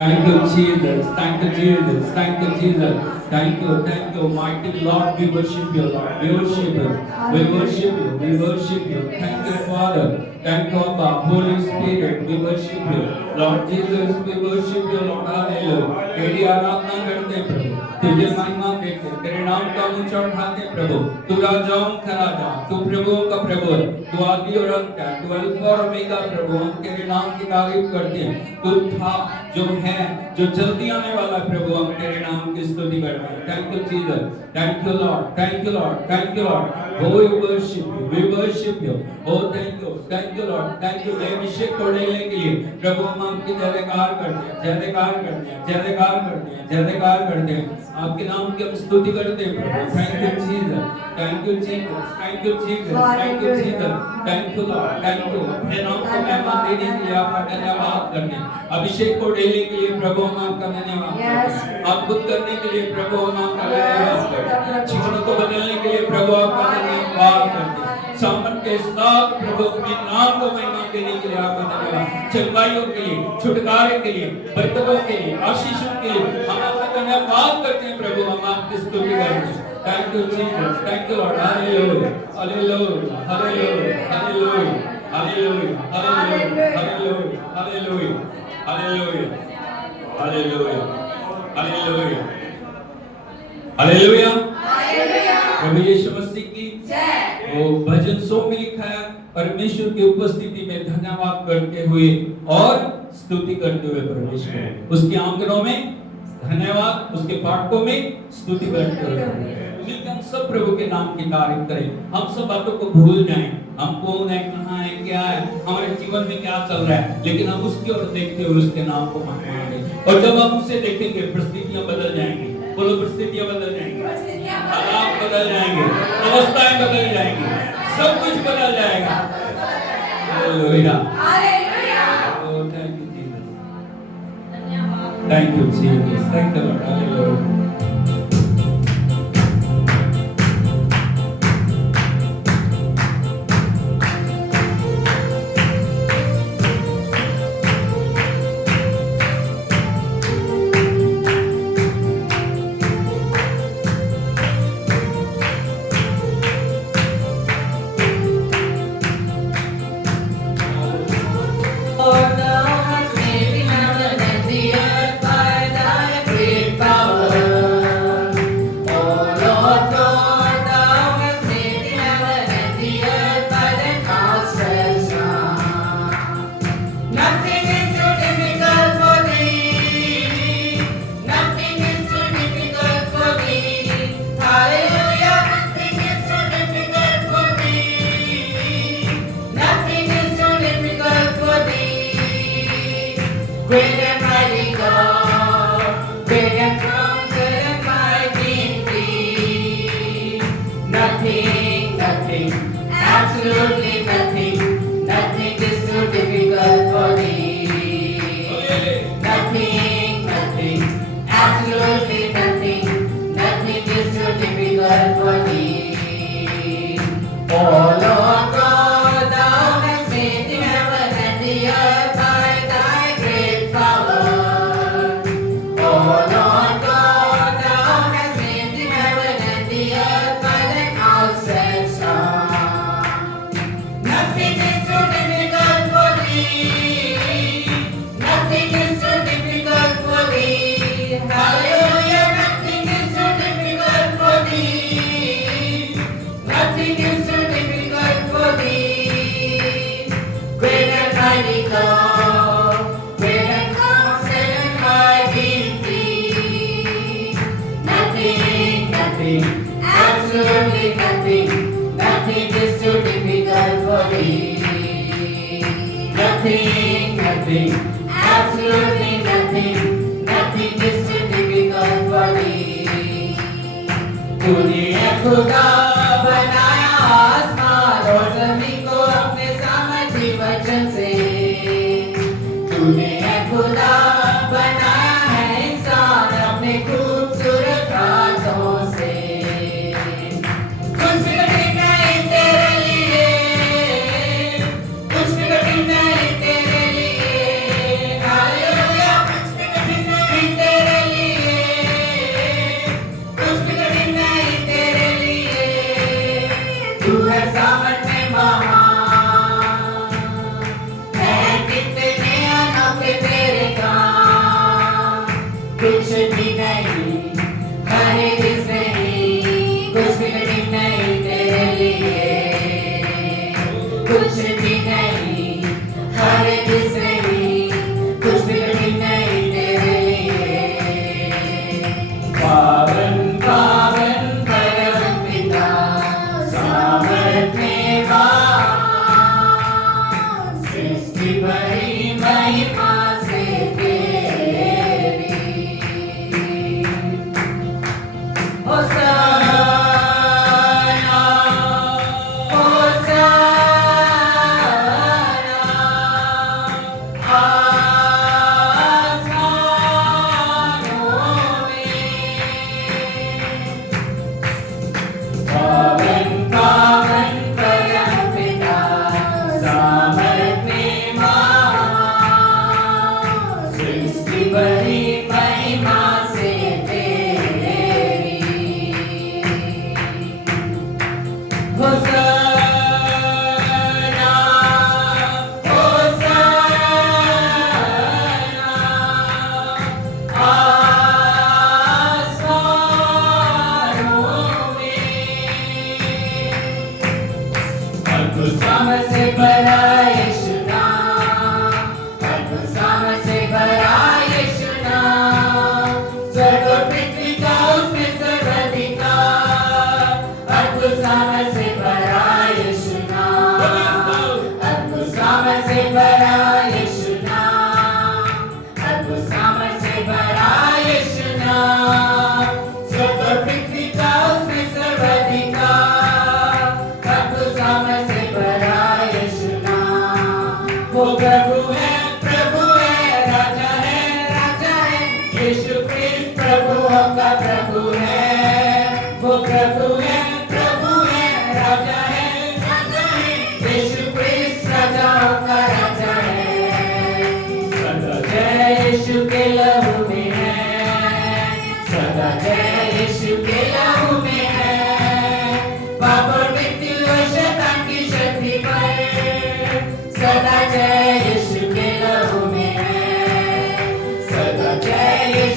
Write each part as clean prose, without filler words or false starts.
Thank you, Jesus. Thank you, Jesus. Thank you, Jesus. Thank you, mighty Lord. We worship you, Lord. We worship you. We worship you. We worship you. Thank you, Father. Thank you, Abba. Holy Spirit. We worship you, Lord Jesus. We worship you, Lord. Hallelujah. तेरी आराधना करते हैं प्रभु, तुझे महिमा देते हैं, तेरे नाम का ऊंचा उठाते हैं प्रभु। तू राजाओं का राजा, तू प्रभुओं का प्रभु, तू आदि और अंत है, तू अल्फा और ओमेगा प्रभु। हम तेरे नाम की तारीफ करते हैं। तू था, जो है, जो जल्दी आने वाला प्रभु, हम तेरे नाम की स्तुति करते हैं। Thank you Jesus, thank you lord, thank you lord, thank you lord. We worship you, we worship you. Oh thank you lord, thank you. अभिषेक को लेने के लिए प्रभु हम आपकी जयकार करते हैं, जयकार करते हैं, जयकार करते हैं, जयकार करते हैं। आपके नाम की हम स्तुति करते हैं प्रभु। Thank you Jesus, thank you Jesus, thank you Jesus, thank you Jesus, thank you lord, thank you. अपने नाम को महिमा देने के लिए आपका धन्यवाद करते हैं। अभिषेक को देने के लिए प्रभु हम आपका धन्यवाद करते हैं। अद्भुत करने के लिए प्रभु हम आपका धन्यवाद करते हैं। जीवन को बदलने के लिए प्रभु आपका धन्यवाद करते हैं। सामन के साथ प्रभु अपने नाम को महिमा देने के लिए आपका धन्यवाद। चंगाइयों के लिए, छुटकारे के लिए, बरकतों के लिए, आशीषों के लिए हम आपका धन्यवाद करते हैं प्रभु। हम आपकी स्तुति करते हैं। Thank you Jesus, thank you Lord, hallelujah, hallelujah, hallelujah, hallelujah, hallelujah, hallelujah, hallelujah, hallelujah, hallelujah, hallelujah, hallelujah, hallelujah। प्रभु यीशु मसीह की जय। वो भजन 100 में लिखा है, परमेश्वर की उपस्थिति में धन्यवाद करते हुए और स्तुति करते हुए परमेश्वर, उसके आंगनों में धन्यवाद, उसके फाटकों में स्तुति करते हुए मिलकर हम सब प्रभु के नाम की तारीफ करें। हम सब बातों को भूल जाएं, हम कौन है, कहाँ है, क्या है, हमारे जीवन में क्या चल रहा है, लेकिन हम उसकी ओर देखते हुए उसके नाम को मानेंगे। और जब हम उसे देखेंगे परिस्थितियां बदल जाएंगी। बोलो, परिस्थितियां बदल जाएंगी, हालात बदल जाएंगे, अवस्थाएं बदल जाएंगी, सब कुछ बदल जाएगा। Hallelujah, hallelujah. Thank you Jesus, thank you Jesus, thank you lord, hallelujah.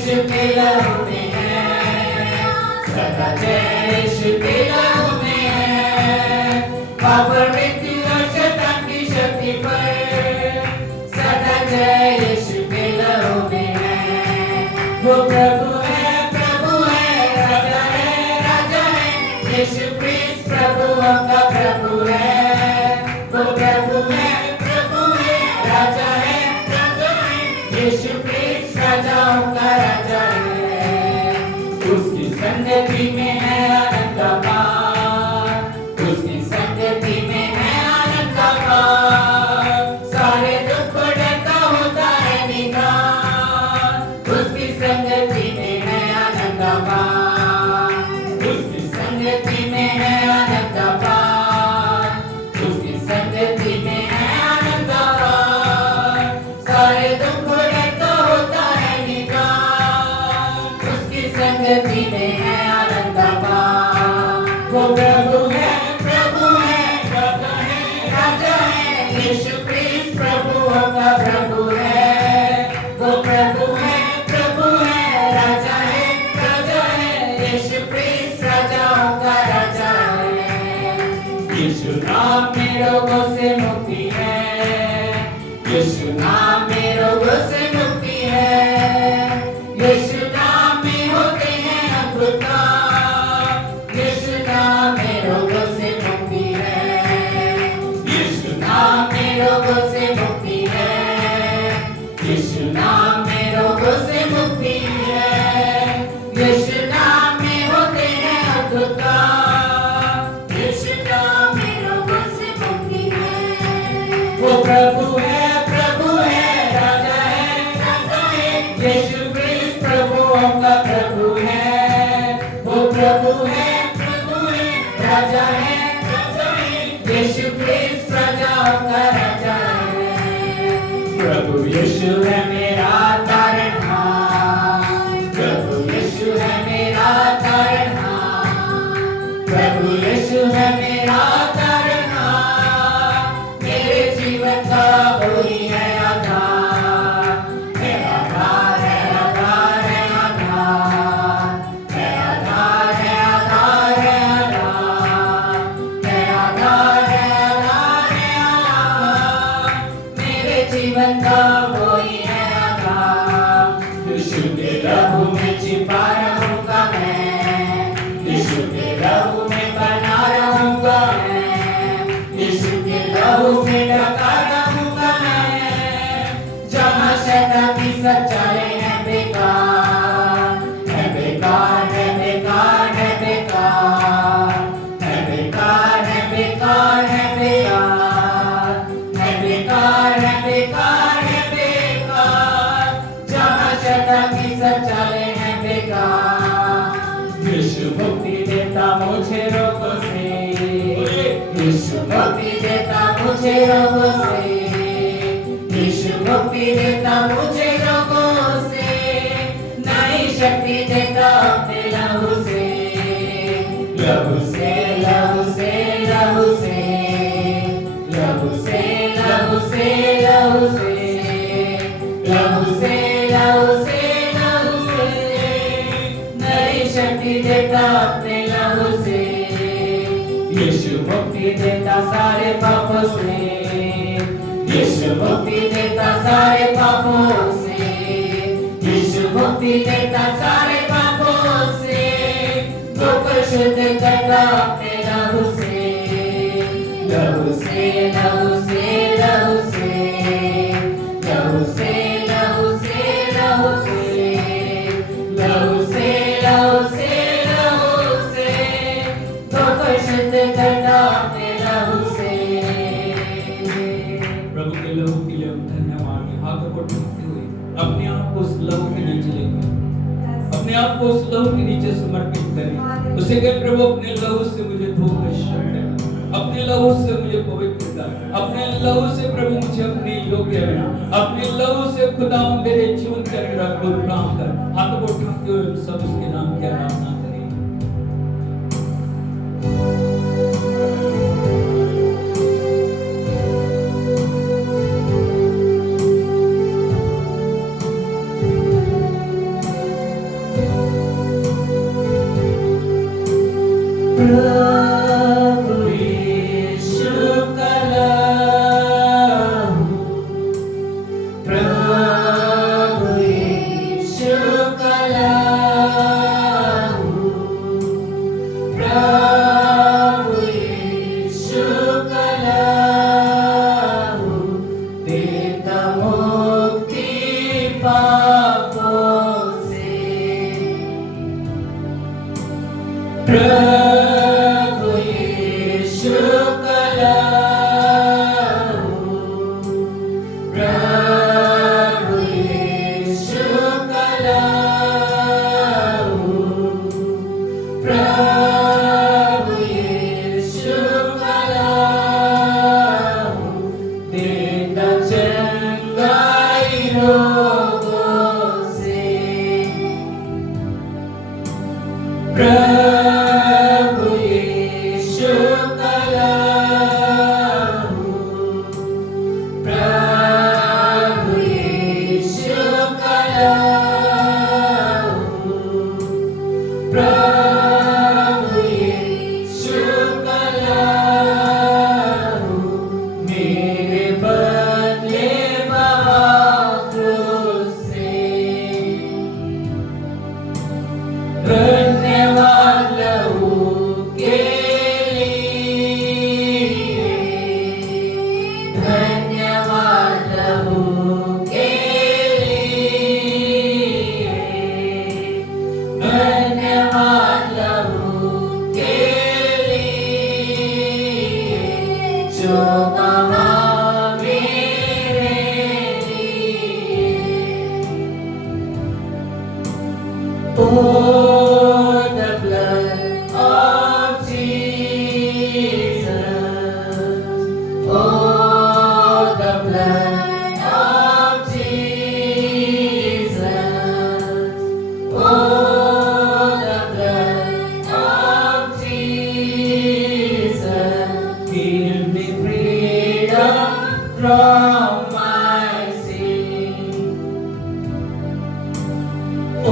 Yeshu के लहू में है, सदा जय यीशु के लहू में है। पाप और मृत्यु और शैतान की शक्ति पर सदा जय यीशु के लहू में है। वो प्रभु है, राजा है, यीशु क्रिस्त प्रभु का प्रभु है। वो प्रभु है, राजा है, यीशु क्रिस्त राजाओं का राजा है। उसकी संगति में है आनंद का पार, उसकी संगति में है आनंद का पार। सारे दुख को डरता होता है निदान, उसकी संगति में है आनंद का पार, उसकी संगति में है आनंद का पार, उसकी संगति में है आनंद का पार। सारे दुख को डरता होता है निदान, उसकी संगति में है आनंद का पार। वो प्रभु है, राजा है, यीशु क्रिस्त प्रभु का प्रभु है। वो प्रभु है, राजा है, यीशु क्रिस्त राजाओं का राजा है। यीशु नाम में रोगों से मुक्ति है, यीशु नाम में रोगों से मुक्ति है। यीशु नाम में होते हैं अद्भुत काम, यीशु नाम में रोगों से मुक्ति है, यीशु नाम में रोगों से मुक्ति है, यीशु नाम में रोगों से मुक्ति है। यीशु नाम में होते हैं अद्भुत काम, यीशु नाम में रोगों से मुक्ति है। वो प्रभु है, राजा है, यीशु क्रिस्त प्रभु का प्रभु है। वो प्रभु है, राजा है, यीशु क्रिस्त राजाओं का राजा है। प्रभु यीशु है मेरा तारणहार, प्रभु यीशु है मेरा तारणहार, प्रभु यीशु है मेरा तारणहार। मेरे जीवन का वही है आधार, है आधार, है आधार, है आधार, है आधार, है आधार, है आधार, है आधार, है आधार, है आधार। मेरे जीवन का वही है आधार। यीशु के लहू में छिपा रहूंगा मैं, यीशु के लहू में बना रहूंगा मैं, यीशु के लहू में ढका रहूंगा मैं। जहाँ शैतान की सच्चाई है बेकार, है बेकार, है बेकार, है बेकार, है बेकार, है बेकार, है बेकार, है बेकार, है बेकार, है बेकार। जहाँ शैतान की सच्चाई है बेकार। यीशु मुक्ति देता मुझे रोगों से, यीशु मुक्ति देता मुझे रोगों से, यीशु मुक्ति देता मुझे रोगों से। नई शक्ति देता अपने लहू से, लहू से, लहू से, लहू से, लहू से, लहू से, लहू से, लहू से, लहू से, लहू से। नई शक्ति देता अपने लहू से। यीशु मुक्ति देता सारे पापों से, यीशु मुक्ति देता सारे पापों से, यीशु मुक्ति देता सारे पापों से। दुख शुद्ध करता अपने लहू से, लहू से, लहू से, लहू से, लहू से, लहू से, लहू से, लहू से, लहू से, लहू से। दुख शुद्ध करता अपने लहू से। प्रभु के लहू के लिए हम धन्यवाद हैं। हाथों को ढकते हुए अपने आप को उस लहू के नीचे लेकर, अपने आप को उस लहू के नीचे समर्पित करें। उसे कहे प्रभु अपने लहू से मुझे धोकर शुद्ध कर, अपने लहू से मुझे पवित्र कर, अपने लहू से प्रभु मुझे अपने योग्य बना, अपने लहू से खुदा मेरे जीवन के अंदर अद्भुत काम कर। हाथों को उठाते हुए सब उसके नाम की आराधना करें। प्रभु यीशु का लहू, प्रभु यीशु का लहू, प्रभु यीशु का लहू देता मुक्ति पापों से। प्रभु यीशु का लहू, प्रभु यीशु का लहू, प्रभु यीशु का लहू देता चंगाई रोगों से। प्रभु यीशु का लहू, प्रभु यीशु का लहू, प्रभु यीशु का लहू मेरे बदले बहा क्रूस से। धन्यवाद लहू के लिए, धन्यवाद लहू के लिए, धन्यवाद लहू के लिए जो बहा मेरे लिए। Oh, the blood of Jesus. Oh, the blood of Jesus. Oh, the blood of Jesus. Give me freedom from my sin. Oh,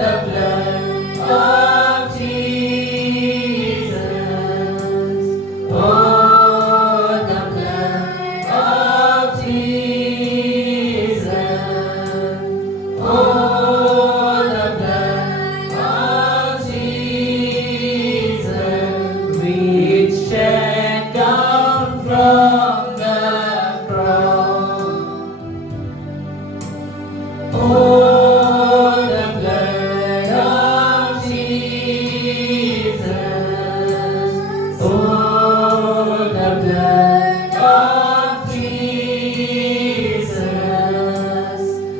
the blood of Jesus. Oh, the blood of Jesus. Oh, the blood of Jesus. Which shed down from the cross. Oh, the blood of Jesus. Oh, the blood of Jesus.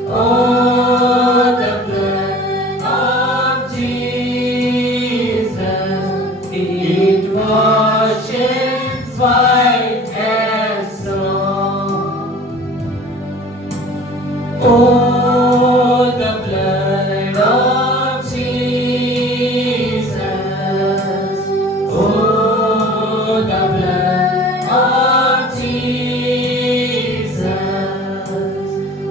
Oh, the blood of Jesus. It washes white as snow. Oh, the blood of Jesus. Oh, the blood of Jesus.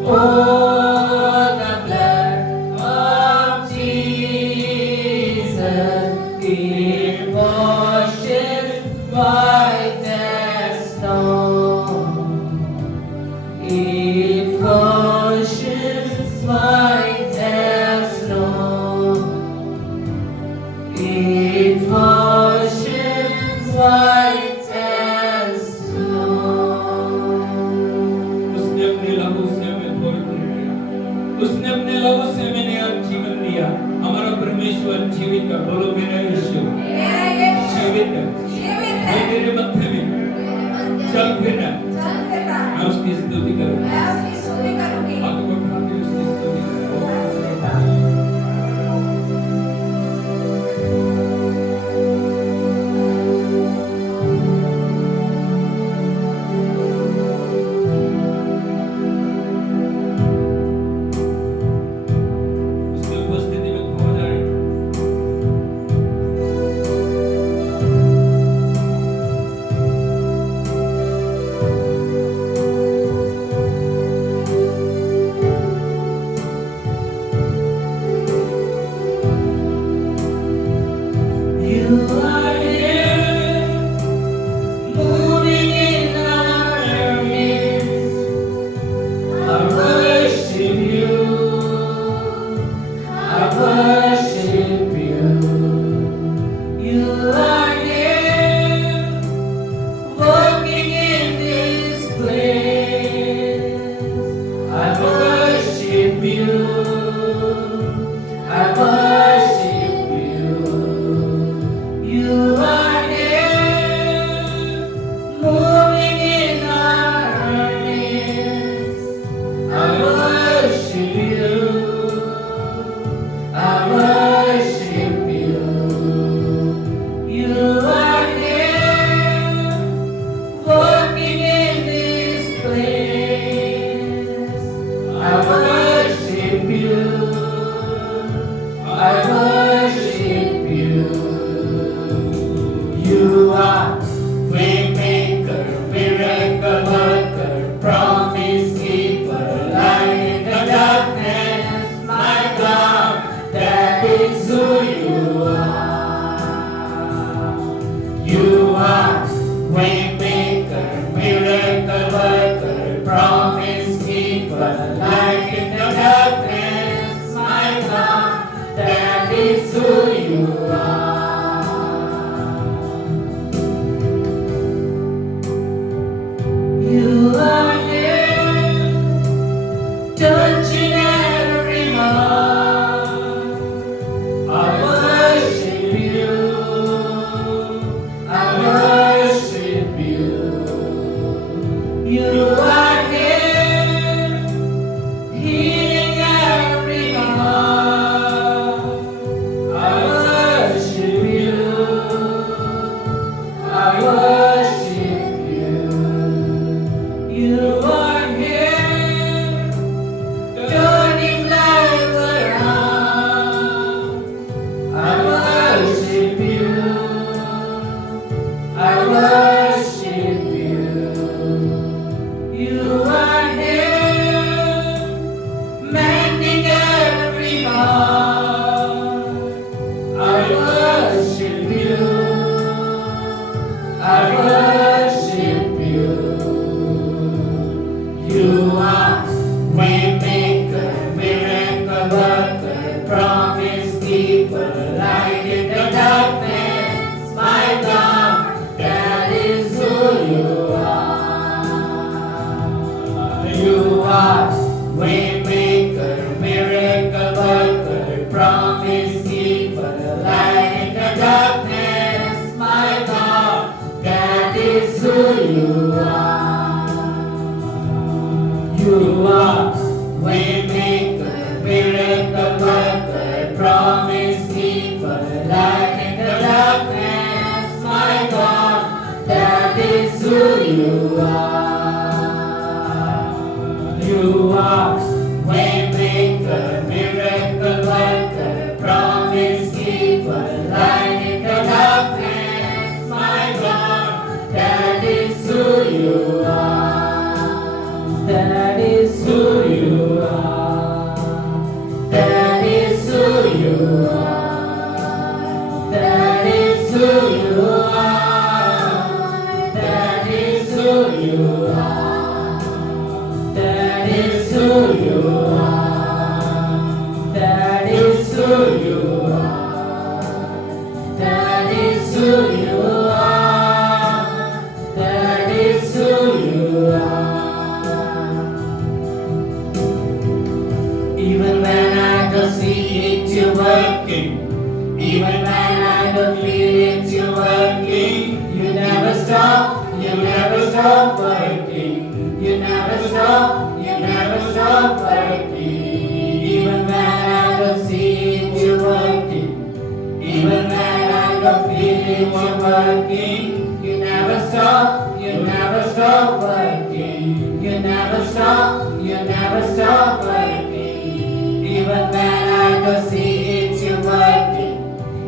Oh, the blood of Jesus. It washes white as snow. It washes white as snow. It washes white as snow. उसने अपने लहू से हमें धोए दिया, उसने अपने लहू से हमें नया जीवन दिया। हमारा परमेश्वर जीवित है। बोलो मेरा यीशु जीवित है। वो मेरे मध्य में चल फिर रहा है। मैं उसकी स्तुति करूंगा। आपको उठाते हुए उसकी स्तुति करूंगा। उसकी उपस्थिति में खो जाए। I worship you. You are here, moving in our midst. I worship you. I worship you. You are here, working in this place. I worship you. I worship you. You are waymaker, miracle worker, promise keeper, light in the darkness. My God, that is who you are. You are waymaker, miracle worker, promise keeper, light in the darkness. My God, that is who you are. You are here, touching every heart. I worship you. I worship you. You are here, healing every heart. I worship you. I worship you. You are here, turning life around. I worship you. I worship you. You are here, mending every heart. I worship you. I worship you. You are waymaker, miracle worker, promise keeper, light in the darkness. My God, that is who you are. You are waymaker, miracle worker, promise keeper, light in the darkness. My God, that is who you are. You are waymaker, miracle worker, promise keeper, light in the darkness. My God, that is who you are. You are waymaker, miracle worker, promise keeper, light in the darkness. My God, that is who you are. That is who you are. That is who you are. That is who you are. That is who you are. That is who you are. That is who you are. That is who you are. That is who you are. Even when I don't see it, you're working. Even when I don't feel it, you're working. You never stop, you never stop working. You never stop, you never stop working. Even when I don't see it, you're working. Even when I don't feel it, you're working. You never stop, you never stop working. You never stop, you never stop working. Even when I don't see it, you're working.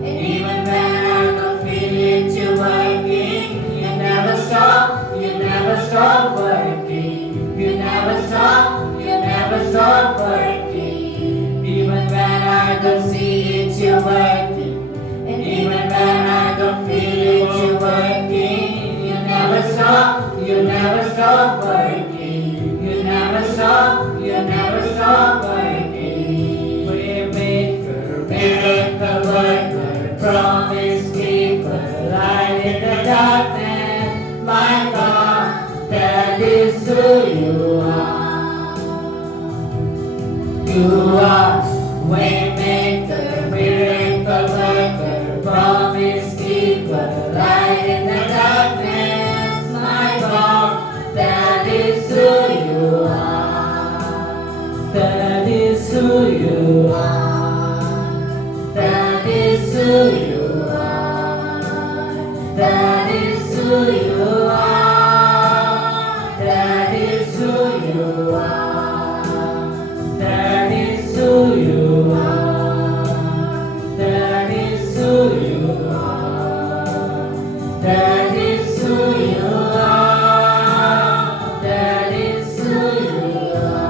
And even when I don't feel it, you're working. You never stop, you never stop working. You never stop, you never stop working. Even when I don't see it, you're working. And even when I don't feel it, you're working. You never stop, you never stop working. You never stop, you never stop working. Waymaker, miracle worker, promise keeper, light in the darkness. My God, that is who you are. You are waymaker, promise keeper, light in the darkness, my God, that is who you are. That is who you are. That is who you are. That is who you are. That is who you are. That is who you are. That is who you are. That is who you are. That is who you are.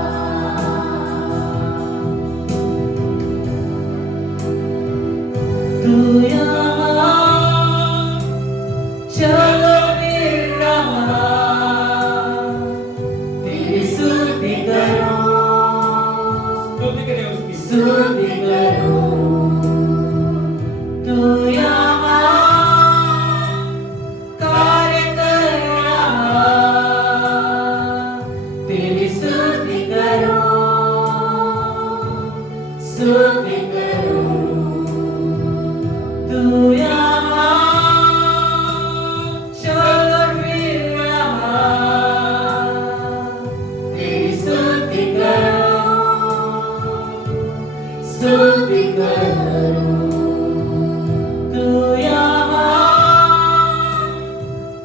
Do you चलो मेरा तेरी स्तुति करो, स्तुति करें उसकी। स्तुति करो। तू यहाँ कार्य कर रहा, तेरी स्तुति करो, स्तुति करो। तू यहाँ चलो फिर रहा, तेरी स्तुति करो, स्तुति करो। तू यहाँ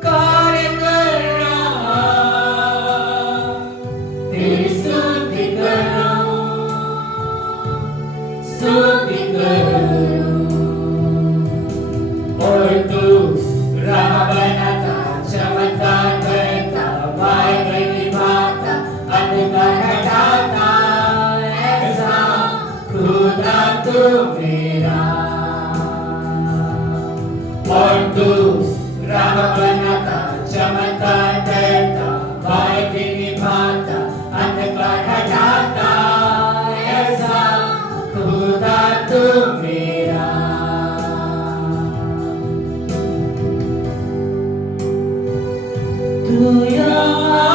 कार्य कर रहा, तेरी स्तुति करो, स्तुति करो। और तू राह बनाता, चमत्कार करता, वायु निभाता, अंधकार हटाता, ऐसा खुदा तू मेरा। और तू राह बनाता, चमत्कार करता, वायु निभाता, अंधकार हटाता, ऐसा खुदा तू मेरा। तू यहाँ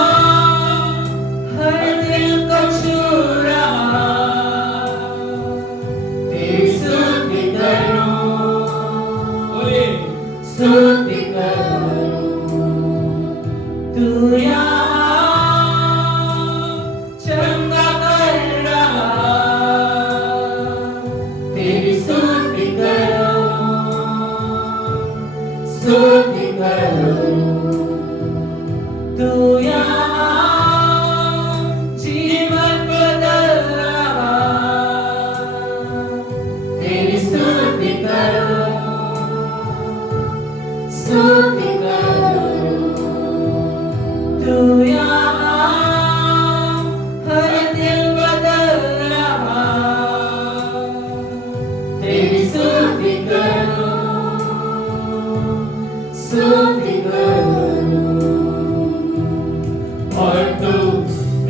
हर दिल को छू रहा, तेरी स्तुति करो, स्तुति करो। तू यहाँ चंगा कर रहा, तेरी स्तुति करो, स्तुति करो। तू यहाँ जीवन बदल रहा, तेरी स्तुति करो, स्तुति करो। तू यहाँ हर दिल बदल रहा, तेरी स्तुति करो, स्तुति करो। और तू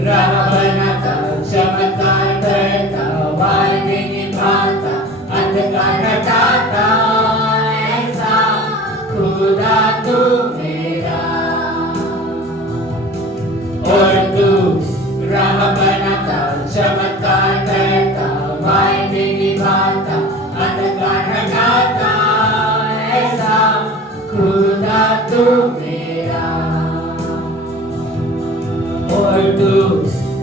राह बनाता, चमत्कार करता, वायु निभाता, अंधकार हटाता, ऐसा खुदा तू मेरा। और तू राह बनाता, चमत्कार करता, वायु निभाता, अंधकार हटाता, ऐसा खुदा तू मेरा। और तू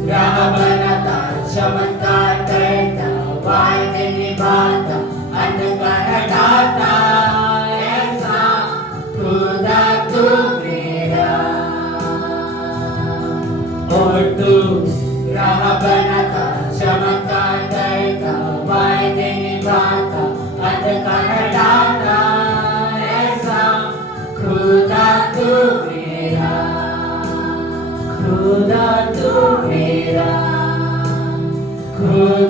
राह बनाता, चमत्कार करता, वायु निभाता, अंधकार हटाता, ऐसा खुदा तू मेरा। और तू राह बनाता, चमत्कार करता, वायु निभाता, अंधकार हटाता, ऐसा खुदा तू मेरा। खुदा तू मेरा, खुदा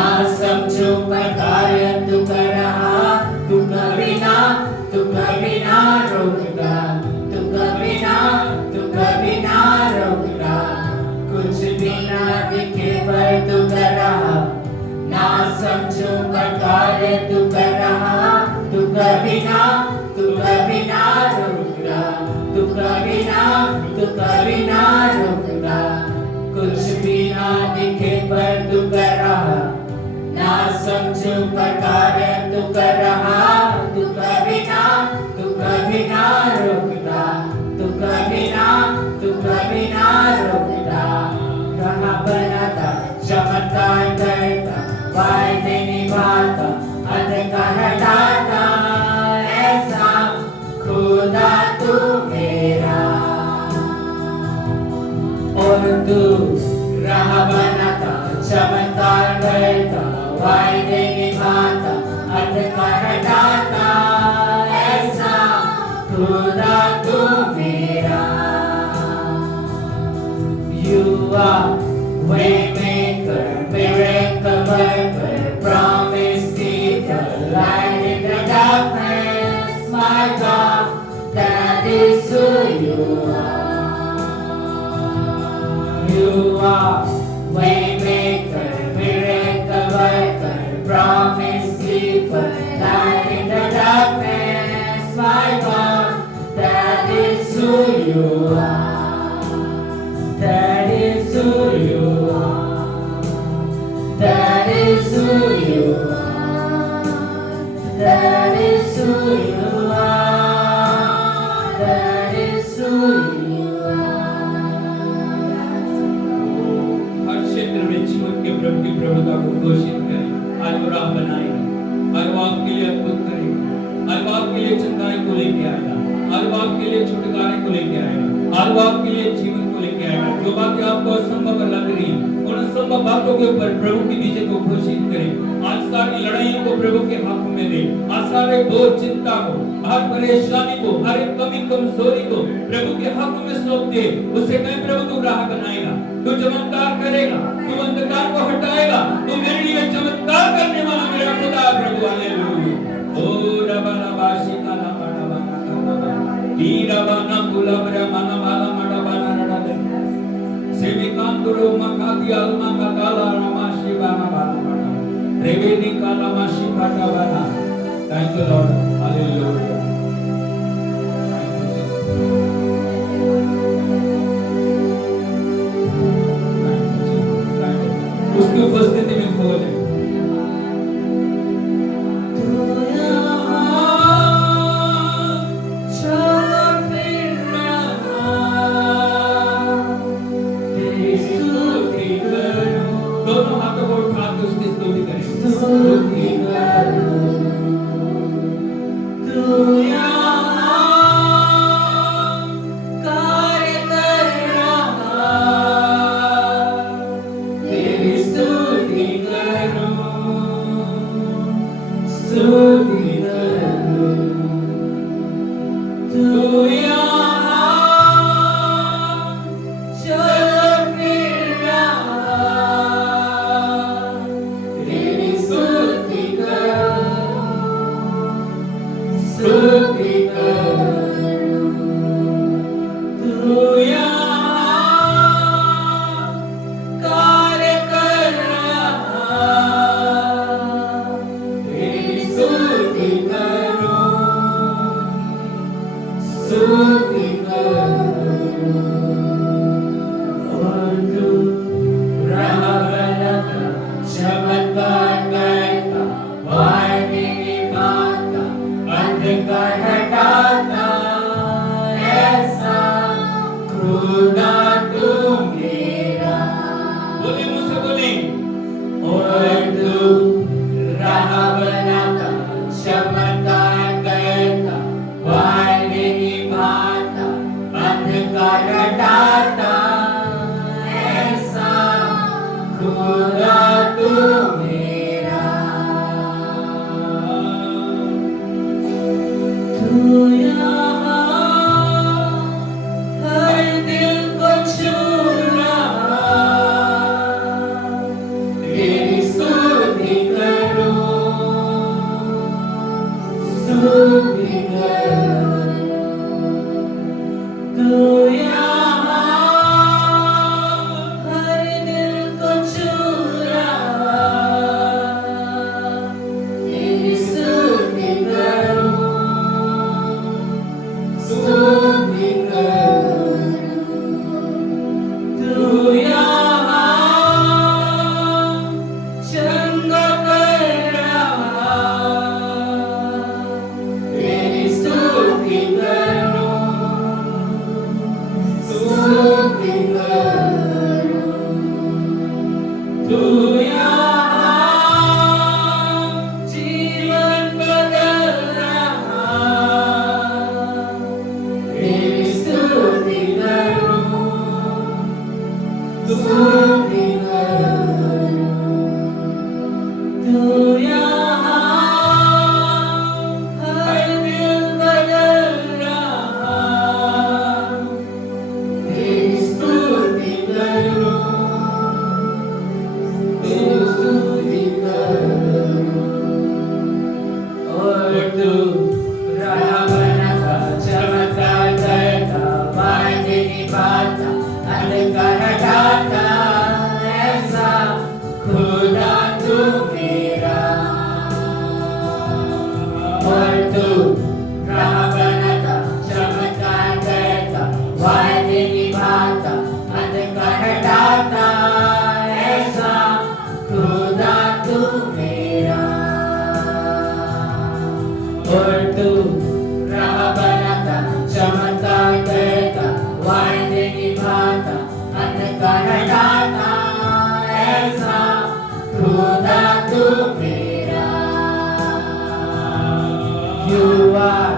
ना समझो पर कार्य तू कर रहा, तू कभी ना रोकता, तू कभी ना रोकता, कुछ भी ना दिखे पर तू कर रहा, ना समझो पर कार्य तू कर रहा, तू कभी ना रोकता, तू कभी ना रोकता, कुछ भी ना दिखे पर तू कर रहा, ना समझो पर कार्य तू कर रहा, तू कभी ना रोकता, तू कभी ना रोकता, रहा बनाता चमत्कार करता, वायदे निभाता, अंधकार हटाता, ऐसा खुदा तू मेरा। और तू राह बनाता चमत्कार करता, वायदे निभाता, अंधकार हटाता, ऐसा खुदा तू मेरा। You are waymaker, miracle worker, promise keeper, light in the darkness, my God, that is who you are. You are waymaker, miracle worker, promise keeper, light in the darkness, my God, that is who you are. That is who you are. That is who you are. That is who you are. That is who you are. हर क्षेत्र में जीवन के प्रभु की प्रभुता को घोषित करें। आज वो राह बनाएगा, आज वो आपके लिए अद्भुत करेगा, आज वो आपके लिए चंगाई को लेके आएगा, आज वो आपके लिए छुटकारे को लेके आएगा, आज वो आपके लिए जीवन को लेके आएगा। जो बातें आपको असंभव लग रही हैं, उन असंभव बातों के ऊपर प्रभु की विजय को घोषित करें। आज सारी लड़ाइयों को प्रभु के हाथ में दें। आज सारे बोझ, चिंता को, हर परेशानी को, हर एक कमी कमजोरी को प्रभु के हाथों में सौंप दे। उससे कहीं प्रभु को राह बनाएगा, तू चमत्कार करेगा, तू अंधकार को हटाएगा, तू मेरे लिए चमत्कार करने वाला मेरा खुदा प्रभु। हालेलुया। ओ रबा रबा शिका रबा रबा रबा ईरबा ना बुलबरा मना माला मडा बना रडा सेविकांतुरो मकादी अलमा काला रमा शिवाना बाला मडा रेवेदी काला माशी फाटा बना। Thank you lord. हालेलुया। उसकी उपस्थिति में खोले। दोनों हाथों को उठा के उसकी स्तुति करें। स्तुति करूं तू यहाँ कार्य कर रहा, तेरी स्तुति करूं, स्तुति करूं तू यहाँ जीवन बदल रहा, तेरी स्तुति करूं, स्तुति करूं। तू यहाँ हर दिल बदल रहा, तेरी स्तुति करूं, तेरी स्तुति करूं। और तू राह बनाता, चमत्कार करता, वायदे निभाता, अंधकार हटाता, ऐसा खुदा तू मेरा। और तू राह बनाता, चमत्कार करता, वायदे निभाता, अंधकार हटाता, ऐसा खुदा तू मेरा। और तू राह बनाता, चमत्कार करता, वायदे निभाता, अंधकार हटाता, ऐसा खुदा तू मेरा। You are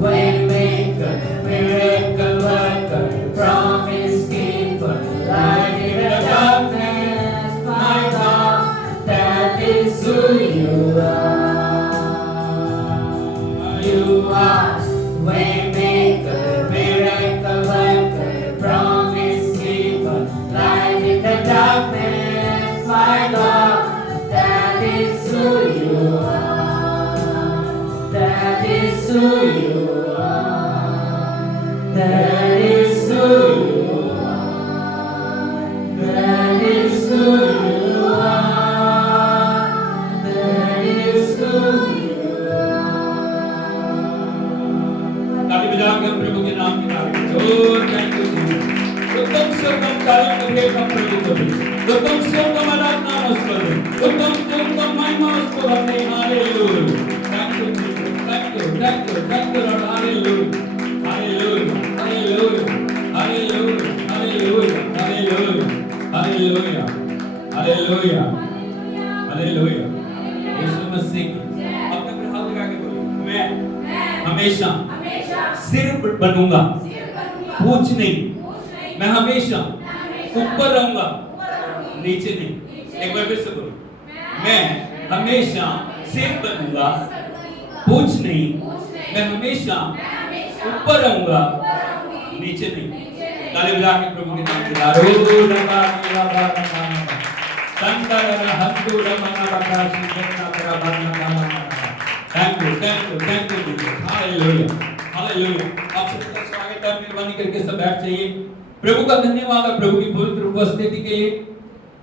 waymaker, miracle worker, promise keeper, light in the darkness, my God, that is who you are. You are waymaker, miracle worker, promise keeper, light in the darkness, my God, that is who you are. That is who you are. That is who you are. That is who you are. That is who you are. ताली बजा के प्रभु के नाम की तारीफ करो। Thank you Jesus. तो तुम से कम तारीफ करें हम प्रभु को भी, तो तुम से कम आराधना उसको दे, तो तुम से कम महिमा उसको दे। Hallelujah. Thank you Jesus. Thank you lord. Hallelujah. Hallelujah. Hallelujah. Hallelujah. Hallelujah. Hallelujah. Hallelujah. Hallelujah. Hallelujah. Yeshu Masih अपने पर हाथ लगा के बोलो, मैं हमेशा सिर बनूंगा, पूछ नहीं। मैं हमेशा ऊपर रहूंगा, नीचे नहीं। एक बार फिर से बोलो, मैं हमेशा सिर बनूंगा, पूछ नहीं। मैं हमेशा ऊपर रहूंगा, नीचे नहीं। ताली बजा के प्रभु के नाम की तारीफ थैंक यू हालेलुया हालेलुया। आप सबका स्वागत है, मेहरबानी करके सब बैठ जाइए। प्रभु का धन्यवाद है प्रभु की पवित्र उपस्थिति के लिए।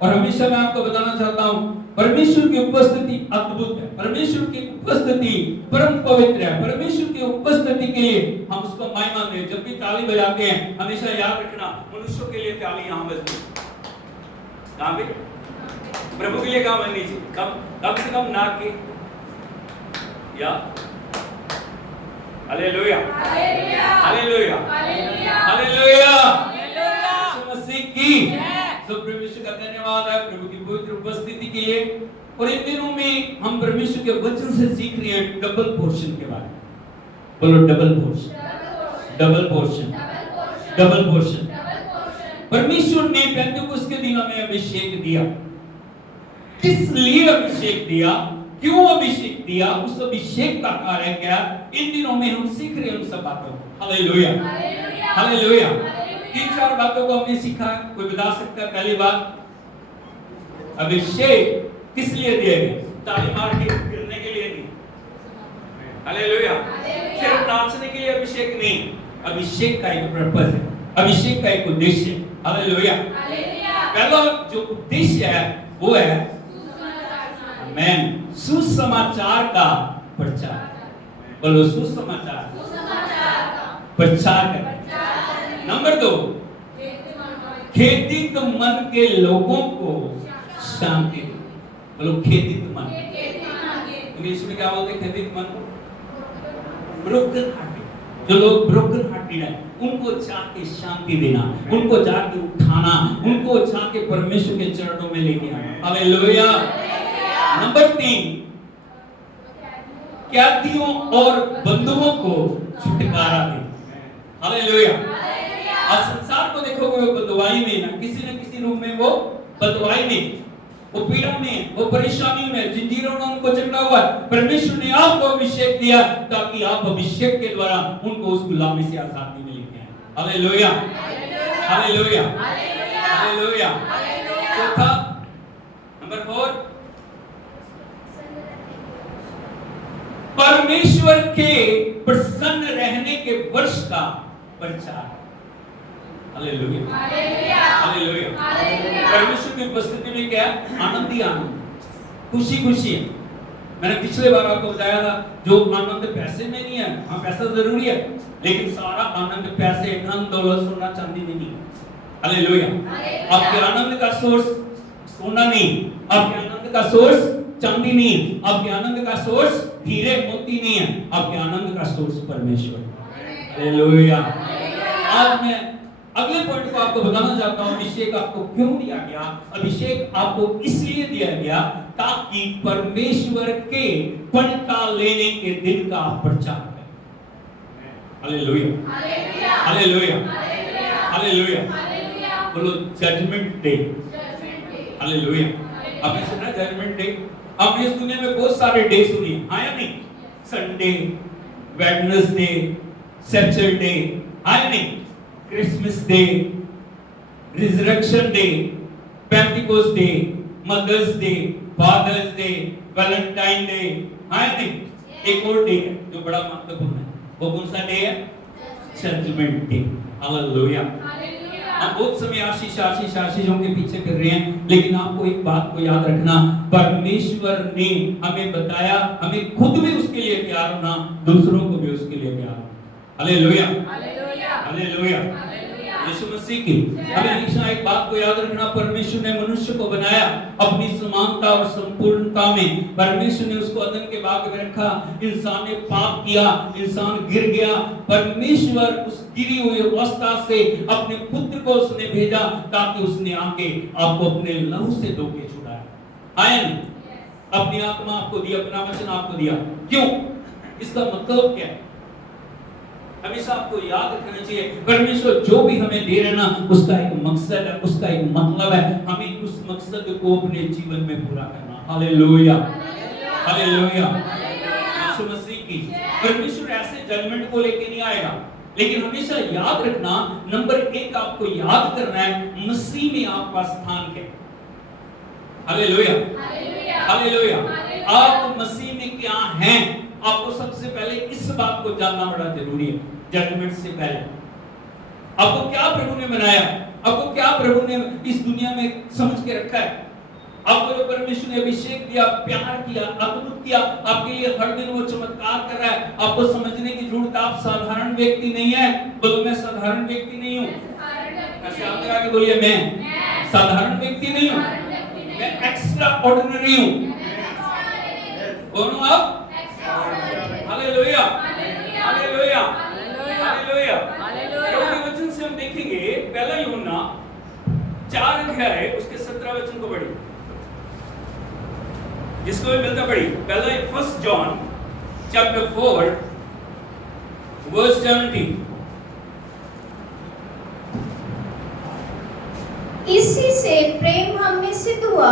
और हमेशा मैं आपको बताना चाहता हूं, परमेश्वर की उपस्थिति अद्भुत है, परमेश्वर की उपस्थिति परम पवित्र है। परमेश्वर की उपस्थिति के लिए हम उसको महिमा दें। जब भी ताली बजाते हैं हमेशा याद रखना, मनुष्यों के लिए ताली यहाँ बजती है, कहाँ पे? प्रभु के लिए कहाँ बजनी चाहिए? कम से कम नाक के या hallelujah hallelujah hallelujah Yeshu Masih की तो परमेश्वर का धन्यवाद है प्रभु की पवित्र उपस्थिति के लिए। और इन दिनों में हम परमेश्वर के वचन से सीख रहे हैं डबल पोर्शन के बारे में। बोलो double portion, double portion, double portion. परमेश्वर ने पेंटेकोस्त के दिनों में अभिषेक दिया। किस लिए अभिषेक दिया, क्यों अभिषेक दिया, उस अभिषेक का कार्य क्या, इन दिनों में हम सीख रहे हैं उन सब बातों को। Hallelujah hallelujah. 3-4 बातों को हमने सीखा। कोई बता सकता है? पहली बात, अभिषेक किस लिए दिया गया? ताली मार के गिरने के लिए नहीं। हालेलुया। सिर्फ नाचने के लिए अभिषेक नहीं, अभिषेक का एक पर्पस है, अभिषेक का एक उद्देश्य है। हालेलुया। पहला जो उद्देश्य है वो है आमेन, सुसमाचार का प्रचार। बोलो सुसमाचार प्रचार कर। नंबर 2, खेदित मन के लोगों को शांति दो। बोलो खेदित मन। इंग्लिश में क्या बोलते हैं खेदित मन को? Broken hearted. जो लोग ब्रोकन हार्टेड पीड़ा है, उनको जाके शांति देना, उनको जाके उठाना, उनको जाके परमेश्वर के चरणों में लेके आना। हालेलुया। नंबर 3, कैदियों और बंधुओं को छुटकारा दे। हालेलुया। आज संसार को देखोगे वो बदवाई में ना किसी रूप में वो बदवाई में, वो पीड़ा में, वो परेशानी में, जंजीरों ने उनको जकड़ा हुआ है। परमेश्वर ने आपको अभिषेक दिया ताकि आप अभिषेक के द्वारा उनको उस गुलामी से आजादी में लेके आए। Hallelujah, hallelujah, hallelujah. चौथा, नंबर 4, परमेश्वर के प्रसन्न रहने के वर्ष का प्रचार। Hallelujah, hallelujah. परमेश्वर की उपस्थिति में क्या है? आनंद ही आनंद, खुशी खुशी है। मैंने पिछले बार आपको बताया था जो आनंद पैसे में नहीं है। हाँ, पैसा जरूरी है, लेकिन सारा आनंद पैसे, धन दौलत, सोना चांदी में नहीं। हालेलुया। आपके आनंद का सोर्स सोना नहीं, आपके आनंद का सोर्स चांदी नहीं, आपके आनंद का सोर्स हीरे मोती नहीं है, आपके आनंद का सोर्स परमेश्वर। हालेलुया। आज मैं अगले पॉइंट को आपको बताना चाहता हूं। अभिषेक आपको क्यों दिया गया? अभिषेक आपको इसलिए दिया गया ताकि परमेश्वर के पलटा लेने के दिन का आप प्रचार करें। Hallelujah, hallelujah, hallelujah. बोलो जजमेंट डे। हालेलुया। आपने सुना जजमेंट डे? आपने इस दुनिया में बहुत सारे डे सुने, आया नहीं? संडे, वेडनेसडे, सैटरडे, आया नहीं? Christmas day, resurrection day, Pentecost day, mother's day, father's day, Valentine day, आया नहीं? एक और डे है जो बड़ा महत्वपूर्ण है। वो कौन सा डे है? Judgement day. हालेलुया। हम बहुत समय आशीषों के पीछे कर रहे हैं, लेकिन आपको एक बात को याद रखना, परमेश्वर ने हमें बताया हमें खुद भी उसके लिए प्यार होना, दूसरों को भी उसके लिए प्यार। Hallelujah, hallelujah. यीशु मसीह की हमेशा एक बात को याद रखना, परमेश्वर ने मनुष्य को बनाया अपनी समानता और संपूर्णता में। परमेश्वर ने उसको अदन के बाग में रखा, इंसान ने पाप किया, इंसान गिर गया। परमेश्वर उस गिरी हुई अवस्था से अपने पुत्र को उसने भेजा ताकि उसने आके आपको अपने लहू से धो के छुड़ाया। आयन अपनी आत्मा आपको दी, अपना वचन आपको दिया। क्यों? इसका मतलब क्या है? हमेशा आपको याद रखना चाहिए, परमेश्वर जो भी हमें दे रहा है ना, उसका एक मकसद है, उसका एक मतलब है। हमें उस मकसद को अपने जीवन में पूरा करना। Hallelujah, hallelujah. यीशु मसीह की परमेश्वर ऐसे जजमेंट को लेके नहीं आएगा, लेकिन हमेशा याद रखना, नंबर 1 आपको याद करना है, मसीह में आपका स्थान क्या है। Hallelujah, hallelujah. आप मसीह में क्या हैं, आपको सबसे पहले इस बात को जानना बड़ा जरूरी है। जजमेंट से पहले आपको क्या प्रभु ने बनाया, आपको क्या प्रभु ने इस दुनिया में समझ के रखा है। आपको जो परमेश्वर ने अभिषेक दिया, प्यार किया, अद्भुत किया, आपके लिए हर दिन वो चमत्कार कर रहा है। आपको समझने की जरूरत, आप साधारण व्यक्ति नहीं है। बोलो मैं साधारण व्यक्ति नहीं हूँ। ऐसे आप लगा के बोलिए मैं साधारण व्यक्ति नहीं हूँ, मैं एक्स्ट्रा ऑर्डिनरी हूँ। बोलो आप हालेलुया, हालेलुया, हालेलुया। प्रभु के वचन से हम देखेंगे, पहला यूहन्ना 4 अध्याय उसके 17 वचन को पढ़िए, जिसको भी मिलता पढ़िए। पहला 1 जॉन चैप्टर 4 वर्स 17। इसी से प्रेम हम में सिद्ध हुआ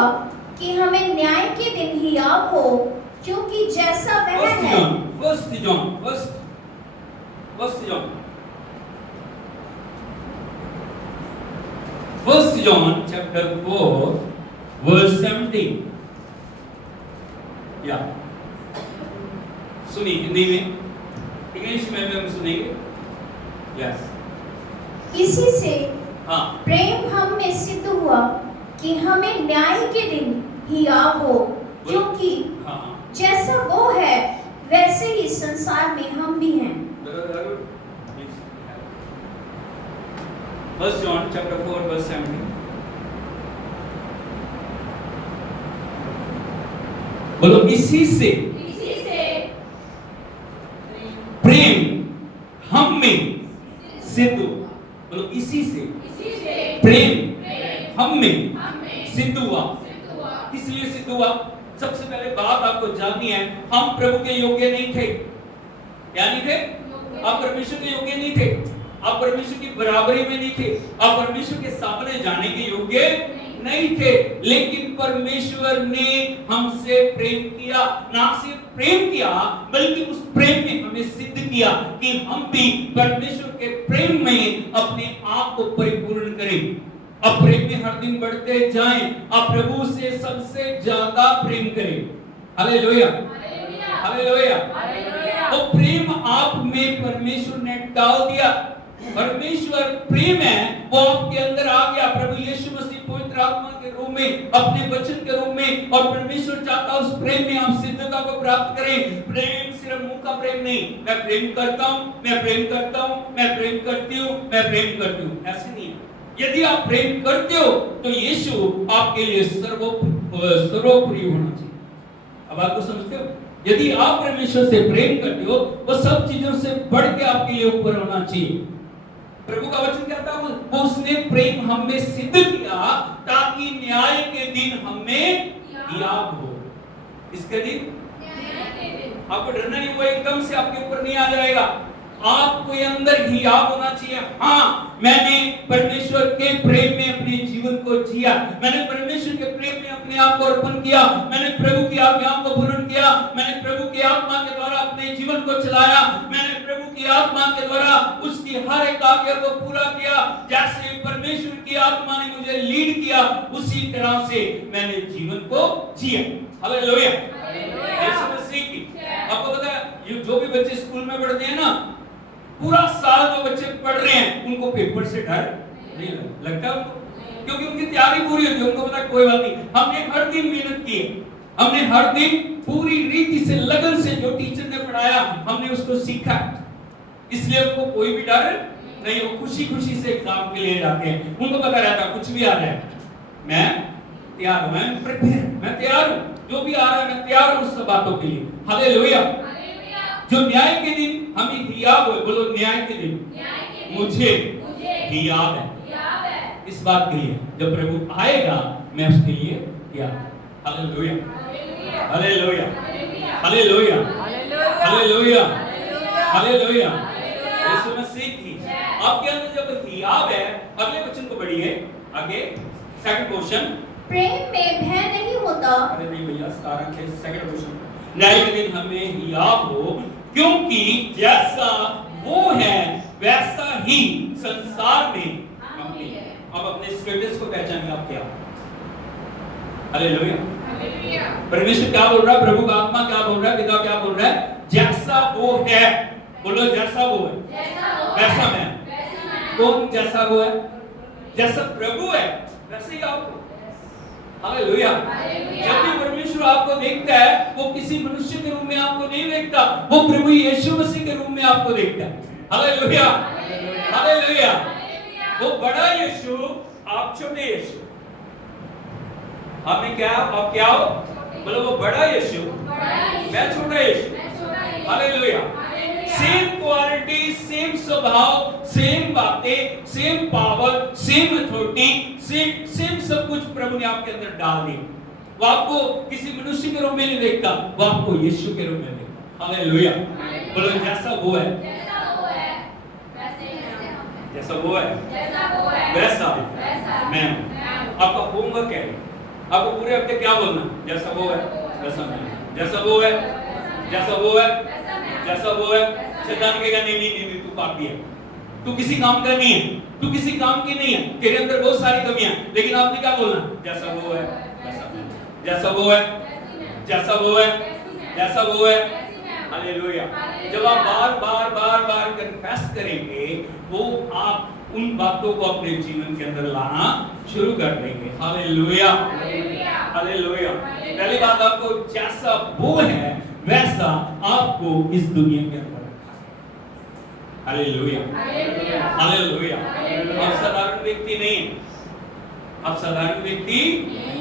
कि हमें न्याय के दिन हियाव हो, क्योंकि जैसा वह है। First John chapter 4 verse 17। या सुनिए हिंदी में, इंग्लिश में भी हम सुनेंगे। यस। इसी से हाँ, प्रेम हम में सिद्ध हुआ कि हमें न्याय के दिन हियाव हो, क्योंकि हाँ, जैसा वो है वैसे ही संसार में हम भी हैं। First John chapter 4 verse 17। बोलो इसी से प्रेम हम में सिद्ध हुआ? सबसे पहले बात आपको जाननी है, हम प्रभु के योग्य नहीं थे। क्या नहीं थे? आप परमेश्वर के योग्य नहीं थे, आप परमेश्वर की बराबरी में नहीं थे, आप परमेश्वर के सामने जाने के योग्य नहीं थे। लेकिन परमेश्वर ने हमसे प्रेम किया, ना सिर्फ प्रेम किया बल्कि उस प्रेम में हमें सिद्ध किया कि हम भी परमेश्वर के प्रेम में अपने आप को परिपूर्ण करें। अब प्रेम में हर दिन बढ़ते जाएं, अब प्रभु से सबसे ज्यादा प्रेम करें। Hallelujah, hallelujah. वो प्रेम आप में परमेश्वर ने डाल दिया। परमेश्वर प्रेम है, वो आपके अंदर आ गया। प्रभु यीशु मसीह पवित्र आत्मा के रूप में, अपने वचन के रूप में, और परमेश्वर चाहता है उस प्रेम में आप सिद्धता को प्राप्त करें। प्रेम सिर्फ मुंह का प्रेम नहीं, मैं प्रेम करता हूं, मैं प्रेम करता हूं, मैं प्रेम करती हूं, मैं प्रेम करती हूं, ऐसे नहीं है। यदि आप प्रेम करते हो तो यीशु आपके लिए सर्वोपरि होना चाहिए। अब आपको समझते हो? यदि आप परमेश्वर से प्रेम करते हो, वो सब चीजों से बढ़ के आपके लिए ऊपर होना चाहिए। प्रभु का वचन कहता है वो उसने प्रेम हम में सिद्ध किया ताकि न्याय के दिन हमें याद हो। इसके दिन आपको डरना नहीं, वो एकदम से आपके ऊपर नहीं आ जाएगा। आपको अंदर ही याद होना चाहिए, हाँ मैंने परमेश्वर के प्रेम में अपने जीवन को जिया, मैंने परमेश्वर के प्रेम में अपने आप को अर्पण किया, मैंने प्रभु की आज्ञाओं को पूर्ण किया, मैंने प्रभु की आत्मा के द्वारा अपने जीवन को चलाया, मैंने प्रभु की आत्मा के द्वारा उसकी हर एक आज्ञा को पूरा किया। जैसे परमेश्वर की आत्मा ने मुझे लीड किया उसी तरह से मैंने जीवन को जिया। हालेलुया, यीशु मसीह की। आपको पता है जो भी बच्चे स्कूल में पढ़ते हैं ना, पूरा साल जो बच्चे पढ़ रहे हैं उनको पेपर से डर नहीं लगता उनको, क्योंकि उनकी तैयारी पूरी होती है। उनको पता कोई बात नहीं, हमने हर दिन मेहनत की, हमने हर दिन पूरी रीति से लगन से जो टीचर ने पढ़ाया हमने उसको सीखा, इसलिए उनको कोई भी डर नहीं। वो खुशी खुशी से एग्जाम के लिए जाते हैं। उनको पता रहता कुछ भी आ जाए मैं तैयार हूं, मैं प्रिपेयर, मैं तैयार हूं, जो भी आ रहा है मैं तैयार हूं उस सब बातों के लिए। हालेलुया। जो न्याय के दिन हमें ही याद हो, बोलो न्याय के दिन मुझे ही याद है। इस बात के लिए जब प्रभु आएगा मैं उसके लिए तैयार। Hallelujah, hallelujah, hallelujah, hallelujah, hallelujah. Yeshu Masih की आपके अंदर जब हियाव है, अगले वचन को पढ़िए आगे, सेकंड क्वेश्चन। प्रेम में भय नहीं होता। अरे नहीं भैया, सेकंड क्वेश्चन। न्याय के दिन हमें हियाव हो, क्योंकि जैसा वो है वैसा ही संसार में हम भी हैं। अब अपने स्टेटस को पहचानिए आप क्या। हालेलुया, परमेश्वर क्या बोल रहा है, प्रभु का आत्मा क्या बोल रहा है, पिता क्या बोल रहा है, जैसा वो है। बोलो जैसा वो है वैसा मैं। कौन जैसा वो है? जैसा प्रभु है वैसे ही आप। हालेलुया। जब भी परमेश्वर आपको देखता है वो किसी मनुष्य के रूप में आपको नहीं देखता, वो प्रभु यीशु मसीह के रूप में आपको देखता है। Hallelujah, hallelujah. वो बड़ा यीशु, आप छोटे यीशु। आपने क्या, आप क्या हो? बोलो वो बड़ा यीशु, मैं छोटा यीशु। हालेलुया। सेम क्वालिटी, सेम स्वभाव, सेम बातें, same power, same authority, same सब कुछ प्रभु ने आपके अंदर डाल दी। वो आपको किसी मनुष्य के रूप में नहीं देखता, वो आपको यीशु के रूप में देखता। हालेलुया। बोलो जैसा वो है जैसा वो है वैसा मैं। आपका होमवर्क है, आपको पूरे हफ्ते क्या बोलना? जैसा वो है वैसा मैं, जैसा वो है जैसा वो है जैसा वो है। शैतान कहेगा नहीं नहीं नहीं, तू पापी है, तू किसी काम का नहीं है, तू किसी काम की नहीं है, तेरे अंदर बहुत सारी कमियां। लेकिन आपने क्या बोलना? जैसा वो है वैसा मैं, जैसा वो है जैसा वो है जैसा वो है। हालेलुया। जब आप बार बार बार बार कन्फेस करेंगे, वो आप उन बातों को अपने जीवन के अंदर लाना शुरू कर देंगे। Hallelujah, hallelujah. पहली बात, आपको जैसा वो है वैसा आपको इस दुनिया के अंदर रखा है। Hallelujah, hallelujah. आप साधारण व्यक्ति नहीं, आप साधारण व्यक्ति,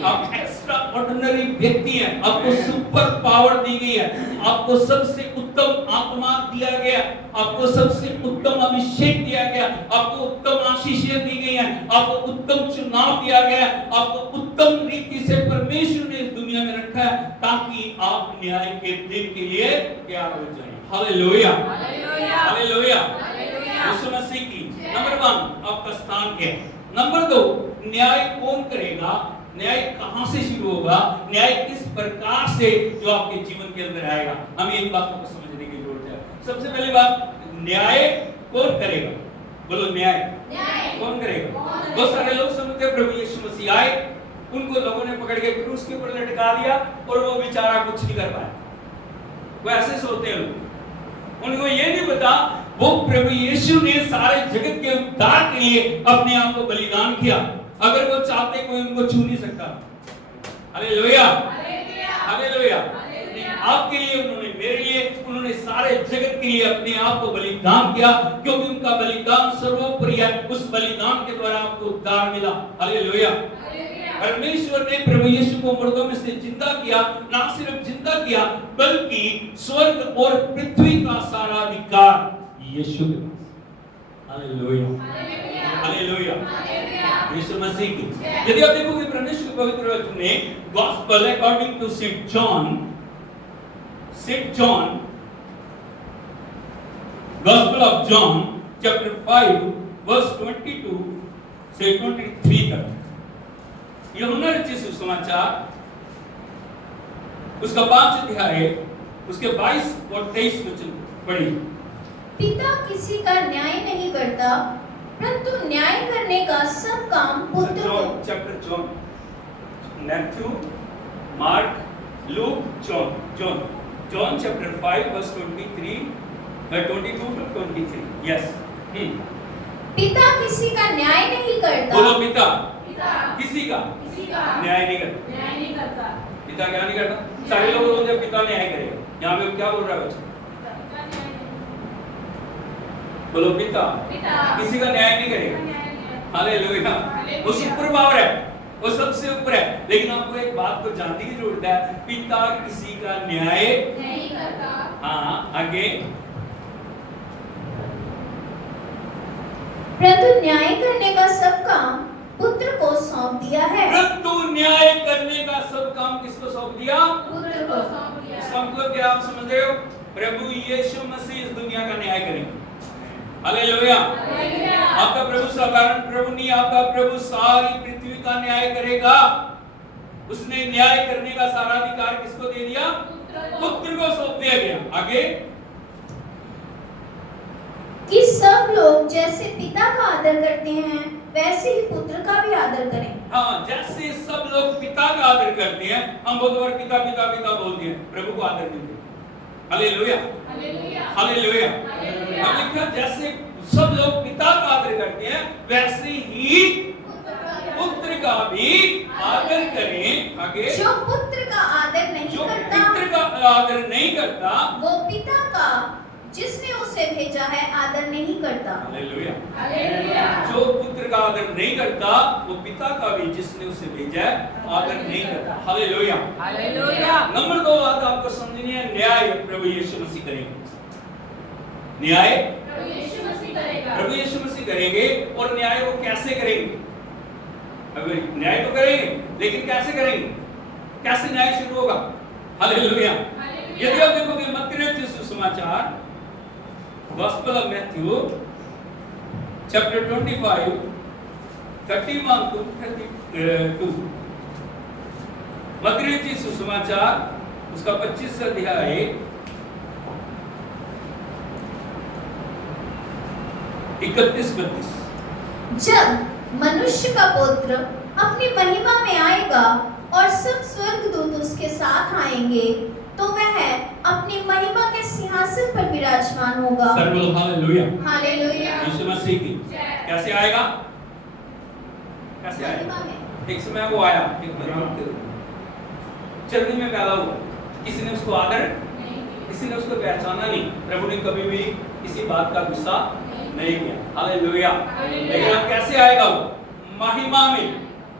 आप एक्स्ट्रा ऑर्डिनरी व्यक्ति हैं। आपको सुपर पावर दी गई है, आपको सबसे उत्तम आत्मा दिया गया, आपको सबसे उत्तम अभिषेक दिया गया, आपको उत्तम आशीषें दी गई हैं, आपको उत्तम चुनाव दिया गया, आपको उत्तम रीति से परमेश्वर ने इस दुनिया दुनिया में रखा है ताकि आप न्याय के दिन के लिए तैयार हो जाएं। हालेलुया, हालेलुया, यीशु मसीह की। नंबर 1 आपका स्थान क्या है। नंबर 2 न्याय कौन करेगा, न्याय कहां से शुरू होगा, न्याय किस प्रकार से जो आपके जीवन के अंदर आएगा। हमें एक बात को समझने की जरूरत है। सबसे पहली बात, न्याय कौन करेगा, बोलो न्याय कौन करेगा। बहुत सारे लोग समझते हैं प्रभु यीशु मसीह आए, उनको लोगों ने पकड़ के क्रूस के ऊपर लटका दिया और वो बेचारा कुछ नहीं कर पाया। वो ऐसे सोचते हैं लोग, उनको ये नहीं पता वो प्रभु यीशु ने सारे जगत के उद्धार के लिए अपने आप को बलिदान किया। अगर वो चाहते कोई उनको छू नहीं सकता। Hallelujah, hallelujah. आपके लिए उन्होंने, मेरे लिए उन्होंने सारे जगत के लिए अपने आप को बलिदान किया, क्योंकि उनका बलिदान सर्वोपरि है। उस बलिदान के द्वारा आपको उद्धार मिला। हालेलुया। परमेश्वर ने प्रभु यीशु को मुर्दों में से जिंदा किया, ना सिर्फ जिंदा किया बल्कि स्वर्ग और पृथ्वी का सारा अधिकार यीशु के पास। हालेलुया, हालेलुया, यीशु मसीह की। यदि आप देखोगे परमेश्वर के पवित्र वचन में, gospel according to Saint John, gospel of John chapter 5 verse 22 से 23 तक, यूहन्ना रचित सुसमाचार उसका 5 अध्याय उसके 22 और 23 वचन पढ़िए। पिता किसी का न्याय नहीं करता, परंतु न्याय करने का सब काम पुत्र को। Chapter John, Matthew, Mark, Luke, John chapter 5 verse 22 to 23। Yes. पिता किसी का न्याय नहीं करता। बोलो पिता किसी का न्याय नहीं करता। पिता क्या नहीं करता? सारे लोग बोलते हैं पिता न्याय करेगा। यहाँ पे क्या बोल रहा है बच्चा? बोलो पिता किसी का न्याय नहीं करेगा। हालेलुया। वो सुपर पावर है, वो सबसे ऊपर है। लेकिन आपको एक बात को जानने की जरूरत है, पिता किसी का न्याय नहीं करता। हाँ, आगे। परंतु न्याय करने का सब काम पुत्र को सौंप दिया है। परंतु न्याय करने का सब काम किसको सौंप दिया? पुत्र को सौंप दिया। इसका मतलब क्या आप समझ रहे हो? प्रभु यीशु मसीह इस दुनिया का न्याय करेंगे। हालेलुया। आपका प्रभु साधारण प्रभु नहीं, आपका प्रभु सारी पृथ्वी का न्याय करेगा। उसने न्याय करने का सारा अधिकार किसको दे दिया? पुत्र को सौंप दिया गया। आगे, कि सब लोग जैसे पिता का आदर करते हैं वैसे ही पुत्र का भी आदर करें। हाँ, जैसे सब लोग पिता का आदर करते हैं, हम बहुत बार पिता पिता पिता बोलते हैं, प्रभु को आदर देते हैं। Hallelujah, hallelujah. अब लिखा जैसे सब लोग पिता का आदर करते हैं वैसे ही पुत्र का भी आदर करें। आगे, जो पुत्र का आदर नहीं करता वो पिता का जिसने उसे भेजा है आदर नहीं करता। हालेलुया, जो पुत्र का आदर नहीं करता वो पिता का भी जिसने उसे भेजा है आदर नहीं करता। Hallelujah, hallelujah. नंबर 2 बात आपको समझनी है, न्याय प्रभु यीशु मसीह करेंगे। न्याय प्रभु यीशु मसीह करेंगे। और न्याय वो कैसे करेंगे? अगर न्याय तो करेंगे, लेकिन कैसे करेंगे? कैसे न्याय शुरू होगा? हालेलुया। यदि आप देखोगे मत्ती रचित सुसमाचार, Gospel of Matthew, chapter 25, 31 to 32। मत्ती रचित सुसमाचार उसका 25 अध्याय 31-32। जब मनुष्य का पुत्र अपनी महिमा में आएगा और सब स्वर्गदूत उसके साथ आएंगे, तो वह अपनी महिमा के सिंहासन पर विराजमान होगा। Hallelujah, hallelujah. यीशु मसीह की कैसे आएगा? कैसे आएगा? एक समय वो आया, एक चरनी में पैदा हुआ, किसी ने उसको आदर, किसी ने उसको पहचाना नहीं। प्रभु ने कभी भी किसी बात का गुस्सा नहीं किया। हालेलुया। लेकिन अब कैसे आएगा वो? महिमा में।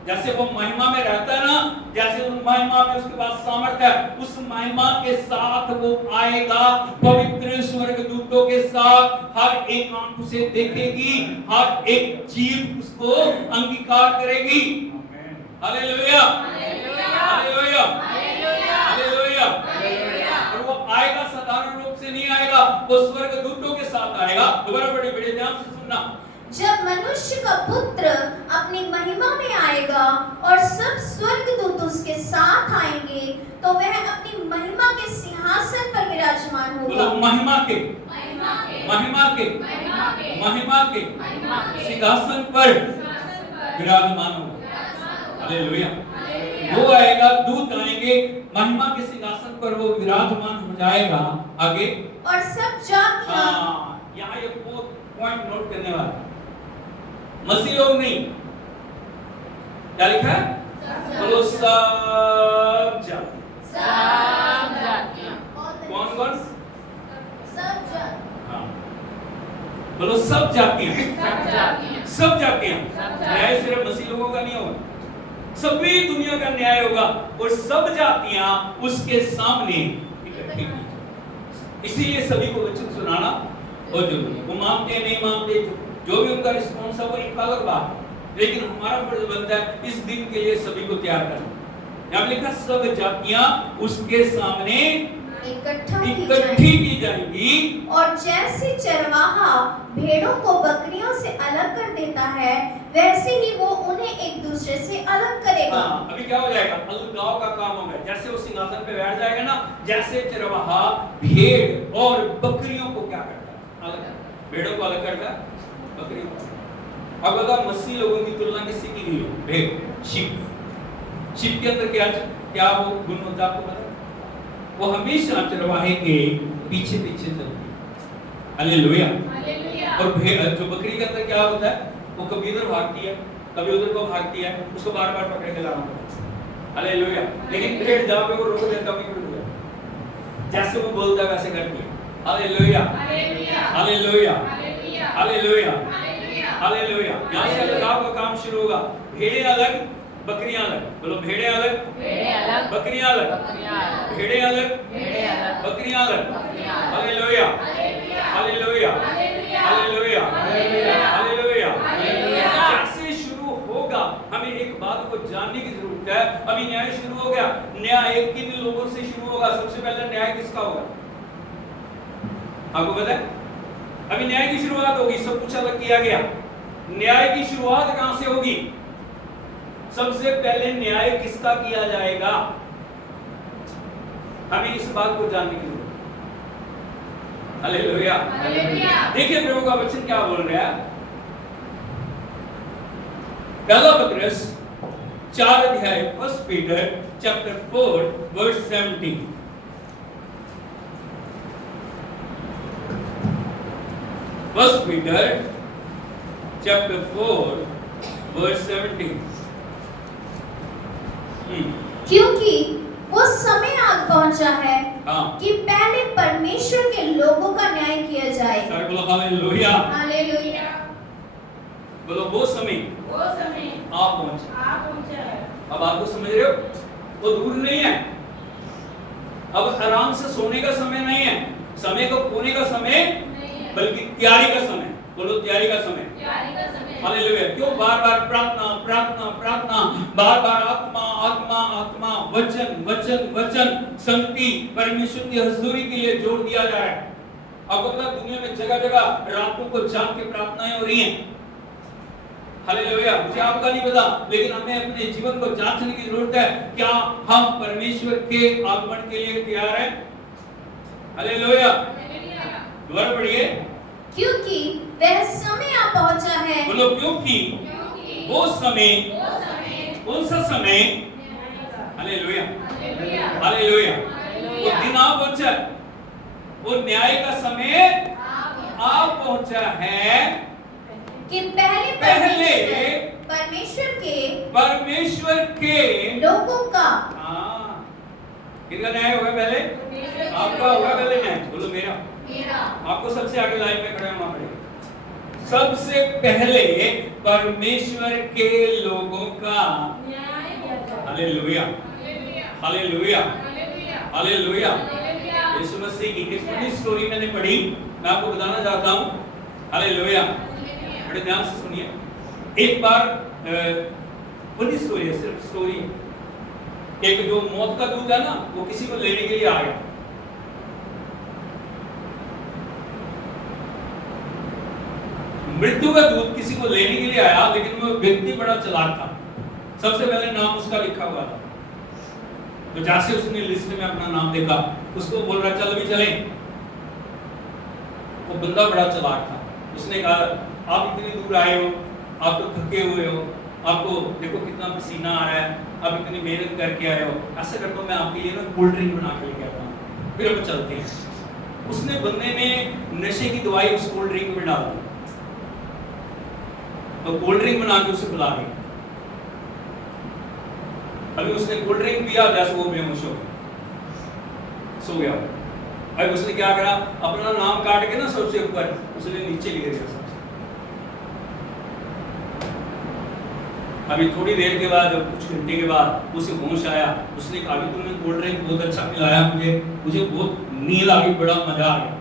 जैसे वो महिमा में रहता है ना, जैसे उस महिमा में उसके पास सामर्थ्य है, उस महिमा के साथ वो आएगा पवित्र स्वर्गदूतों के साथ। हर एक आंख उसे देखेगी, हर एक जीभ उसको अंगीकार करेगी। Hallelujah, hallelujah, hallelujah. वो स्वर्गदूतों के साथ आएगा। दोबारा बड़े बड़े ध्यान से सुनना। जब मनुष्य का पुत्र अपनी महिमा में आएगा और सब स्वर्गदूत उसके साथ आएंगे तो वह अपनी महिमा के सिंहासन पर विराजमान होगा। बोलो महिमा के सिंहासन पर विराजमान होगा। हालेलुया। वो आएगा, दूत आएंगे, महिमा के सिंहासन पर वो विराजमान हो जाएगा। आगे और सब जातियां, यहाँ ये पॉइंट नोट करने वाला, मसीह लोग नहीं, क्या लिखा है? बोलो सब जाति। कौन कौन? सब जाति, हाँ, बोलो सब जातियां। सब जातियां। न्याय सिर्फ मसीह लोगों का नहीं होगा, सभी दुनिया का न्याय होगा और सब जातियां उसके सामने इकट्ठी। इसीलिए सभी को वचन सुनाना और जो वो मानते नहीं मानते, जो भी उनका रिस्पॉन्स है वो एक अलग बात है, लेकिन हमारा फर्ज बनता है इस दिन के लिए सभी को तैयार करना। यहाँ लिखा सब जातियां उसके सामने इकट्ठी की जाएंगी। और जैसे चरवाहा भेड़ों को बकरियों से अलग कर देता है वैसे ही वो उन्हें एक दूसरे से अलग करेगा। अभी क्या हो जाएगा? अलगाव का काम होगा। जैसे वो सिंहासन पे बैठ जाएगा ना, जैसे चरवाहा भेड़ और बकरियों को क्या करता है? अलग करता है। भेड़ों को अलग करता है, बकरियों को। अब अगर मसीह लोगों की तुलना किससे की गई हो? भेड़, शिप के अंदर क्या वो गुण होता है आपको पता? वो हमेशा चरवाहे के पीछे पीछे चलती है। हालेलुया। और भेड़, जो बकरी के अंदर क्या होता है? वो कभी इधर भागती है, कभी उधर को भागती है, उसको बार बार पकड़ के लाना पड़ता है। हालेलुया। लेकिन भेड़ जहाँ पे वो रोक देता है, जैसे वो बोलता है वैसे करती है। Hallelujah, hallelujah, hallelujah, hallelujah. यहाँ से अलगाव का काम शुरू होगा। भेड़े अलग, बकरियां अलग। बोलो भेड़े अलग, बकरियां अलग, भेड़े अलग, बकरियां अलग। Hallelujah, hallelujah, hallelujah, hallelujah. कैसे शुरू होगा? हमें एक बात को जानने की जरूरत है। अभी न्याय शुरू हो गया। न्याय किन लोगों से शुरू होगा? सबसे पहले न्याय किसका होगा? आपको पता है? अभी न्याय की शुरुआत होगी। सब कुछ अलग किया गया। न्याय की शुरुआत कहां से होगी? सबसे पहले न्याय किसका किया जाएगा? हमें इस बात को जानने की जरूरत है। हालेलुया। देखिए प्रभु का वचन क्या बोल रहा है। पहला पत्रस 4 अध्याय 1 Peter chapter 4 verse 17। First Peter chapter 4 verse 17। क्योंकि वो समय आ पहुंचा है हाँ। कि पहले परमेश्वर के लोगों का न्याय किया जाए। सारे बोलो हालेलुया। हालेलुया। बोलो वो समय आ पहुंचा है। अब आप तो समझ रहे हो, वो दूर नहीं है। अब आराम से सोने का समय नहीं है, समय को खोने का समय, बल्कि तैयारी का समय। बोलो तैयारी का समय। हालेलुया। क्यों बार बार प्रार्थना प्रार्थना प्रार्थना, बार बार आत्मा आत्मा आत्मा, वचन वचन वचन, संगति, परमेश्वर की हजूरी के लिए जोर दिया जा रहा है। अब दुनिया में जगह जगह रातों को जाग के प्रार्थनाएं हो रही हैं। हालेलुया। मुझे आपका नहीं पता, लेकिन हमें अपने जीवन को जांचने की जरूरत है। क्या हम परमेश्वर के आगमन के लिए तैयार हैं? हालेलुया। दोबारा पढ़िए। क्योंकि वह समय आ पहुंचा है। बोलो क्योंकि वो समय, कौन सा समय? Hallelujah, hallelujah. वो दिन आ पहुंचा, वो न्याय का समय आ पहुंचा है कि पहले परमेश्वर के लोगों का। किसका न्याय होगा पहले? आपका होगा पहले न्याय। बोलो मेरा। आपको सबसे आगे लाइन में खड़े होना पड़ेगा। सबसे पहले परमेश्वर के लोगों का। Hallelujah, hallelujah, hallelujah. Yeshu Masih की एक बड़ी स्टोरी मैंने पढ़ी, मैं आपको बताना चाहता हूँ। हालेलुया। बड़े ध्यान से सुनिए। एक बार बड़ी स्टोरी है, सिर्फ स्टोरी है। एक जो मौत का दूत है ना, वो किसी को लेने के लिए आ गया। मृत्यु का दूत किसी को लेने के लिए आया, लेकिन वो व्यक्ति बड़ा चालाक था। सबसे पहले नाम उसका लिखा हुआ था, तो जैसे उसने लिस्ट में अपना नाम देखा, उसको बोल रहा चल अभी चले। वो बंदा बड़ा चालाक था। उसने कहा आप इतनी दूर आए हो, आप तो थके हुए हो, आपको देखो कितना पसीना आ रहा है, आप इतनी मेहनत करके आए हो, ऐसा करता हूँ मैं आपके लिए ना कोल्ड ड्रिंक बना के लेके आता हूँ, फिर हम चलते हैं। उसने बंदे ने नशे की दवाई उस कोल्ड ड्रिंक में डाल दी, तो कोल्ड ड्रिंक बना के उसे पिला दी। अभी उसने कोल्ड ड्रिंक पिया, जैसे वो बेहोश हो गया, सो गया। अभी उसने क्या करा, अपना नाम काट के ना सबसे ऊपर उसने नीचे लिख दिया सबसे। अभी थोड़ी देर के बाद, कुछ घंटे के बाद उसे होश आया। उसने कहा अभी तुमने कोल्ड ड्रिंक बहुत अच्छा पिलाया मुझे बहुत नींद आ गई, बड़ा मजा आ गया।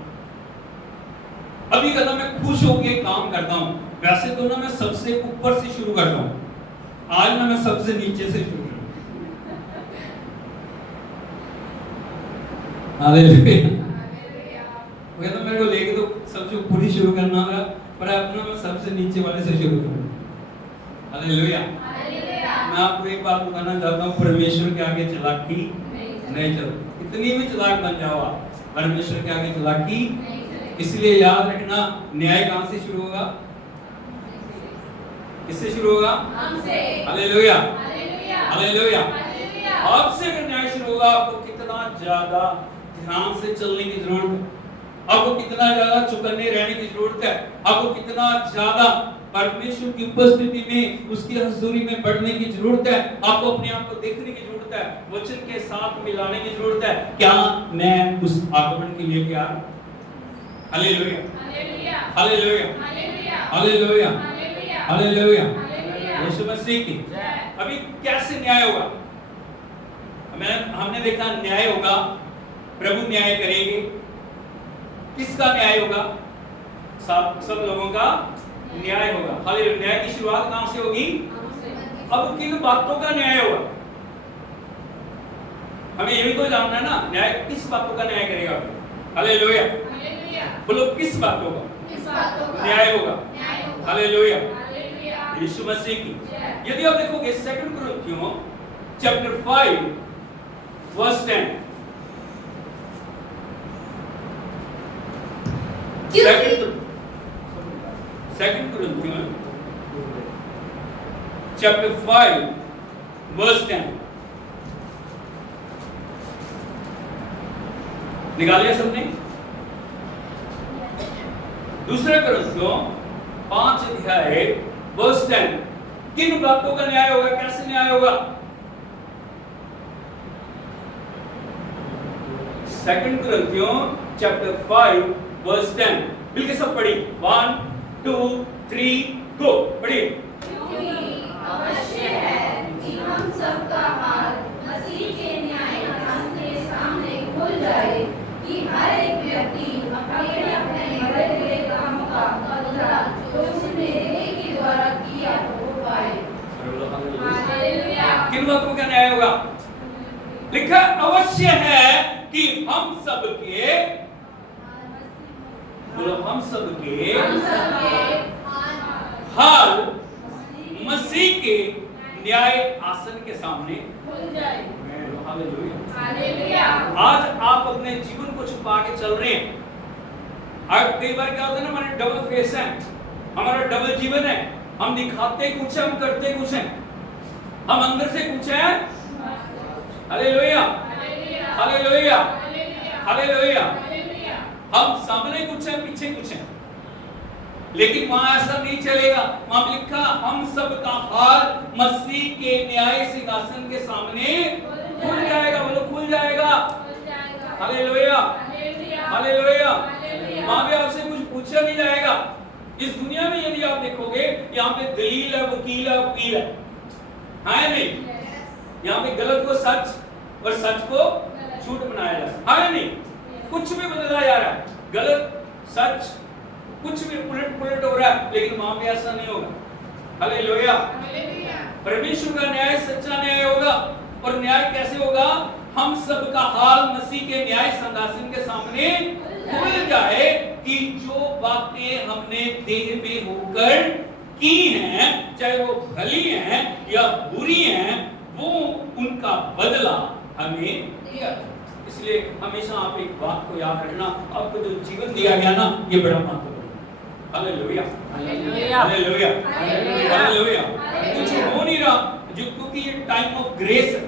अभी कहता मैं खुश होके काम करता हूँ। वैसे तो ना मैं सबसे ऊपर से शुरू करता हूँ, आज ना मैं सबसे नीचे से शुरू। हालेलुया। वो कहता मेरे को लेके तो सबसे ऊपर ही शुरू करना होगा, पर अपना मैं सबसे नीचे वाले से शुरू करूँ। हालेलुया। मैं आपको एक बात बताना चाहता हूँ, परमेश्वर के आगे चालाकी नहीं चलो। इतनी भी चालाक बन जाओ आप, परमेश्वर के आगे चालाकी। इसलिए याद रखना, न्याय कहाँ से शुरू होगा? किससे शुरू होगा? हमसे। हालेलुया। हालेलुया। आपसे अगर न्याय शुरू होगा, आपको कितना ज्यादा ध्यान से चलने की जरूरत है, आपको कितना ज्यादा चौकन्ने रहने की जरूरत है, आपको कितना ज्यादा परमेश्वर की उपस्थिति में, उसकी हजूरी में बढ़ने की जरूरत है, आपको अपने आप को देखने की जरूरत है, वचन के साथ मिलाने की जरूरत है। क्या मैं उस आगमन के लिए तैयार? Hallelujah. Hallelujah. Hallelujah. Hallelujah. Yeshu Masih की। अभी कैसे न्याय होगा? हमने देखा न्याय होगा, प्रभु न्याय करेंगे। किसका न्याय होगा? सब लोगों का न्याय होगा। हालेलुया। न्याय की शुरुआत कहां से होगी? अब किन बातों का न्याय होगा? हमें ये भी तो जानना है ना, न्याय किस बातों का न्याय करेगा? हालेलुया। बोलो किस बातों का न्याय होगा? हालेलुया। यीशु मसीह की। यदि आप देखोगे 2 कुरिन्थियों chapter 5 verse 10, Second Corinthians chapter 5 verse 10 निकालिए सबने? 2 कुरिन्थियों 5 अध्याय वर्स 10, किन बातों का न्याय होगा? कैसे न्याय होगा? 2 कुरिन्थियों चैप्टर 5 वर्स 10, मिलके सब पढ़ी। 1 2 3 गो, पढ़िए। अवश्य है कि हम सबका हाल मसीह के न्यायासन के सामने खुल जाए, कि हर एक व्यक्ति अपने अपने बड़े बड़े कामों का बदला जो उसने देह के द्वारा किया हो पाए। हालेलुया। किन बातों का न्याय होगा? लिखा अवश्य है कि हम सबके, बोलो हम सबके हाल मसीह के न्याय आसन के सामने खुल जाए। हालेलुया। आज आप अपने जीवन को छुपा के चल रहे हैं। आज कई बार क्या होता है ना, हमारे डबल फेस है, हमारा डबल जीवन है। हम दिखाते कुछ है, हम करते कुछ है, हम अंदर से कुछ है। हालेलुया। हालेलुया। हालेलुया। हम सामने कुछ है, पीछे कुछ है, लेकिन वहां ऐसा नहीं चलेगा। वहां लिखा हम सब का हाल मसीह के न्याय सिंहासन के सामने खुल जाएगा। बोलो खुल जाएगा। हालेलुया। हालेलुया। वहां भी आपसे कुछ पूछा नहीं जाएगा। इस दुनिया में यदि आप देखोगे, यहाँ पे दलील है, वकील है, वकील है नहीं? यहाँ पे गलत को सच और सच को झूठ बनाया जा सकता है नहीं? कुछ भी बदला जा रहा है, गलत सच कुछ भी उलट हो रहा है, लेकिन वहां पे ऐसा नहीं होगा। हालेलुया। परमेश्वर का न्याय सच्चा न्याय होगा। और न्याय कैसे होगा? हम सब का हाल मसीह के न्याय सिंहासन के सामने खुल जाए कि जो बातें हमने देह में होकर की हैं, चाहे वो भली हैं या बुरी हैं, वो उनका बदला हमें दिया। इसलिए हमेशा आप एक बात को याद रखना, आपको जो जीवन दिया गया ना, ये बड़ा महत्वपूर्ण है। Hallelujah, hallelujah, hallelujah, hallelujah. कुछ हो नहीं रहा, जो क्योंकि ये टाइम ऑफ ग्रेस है।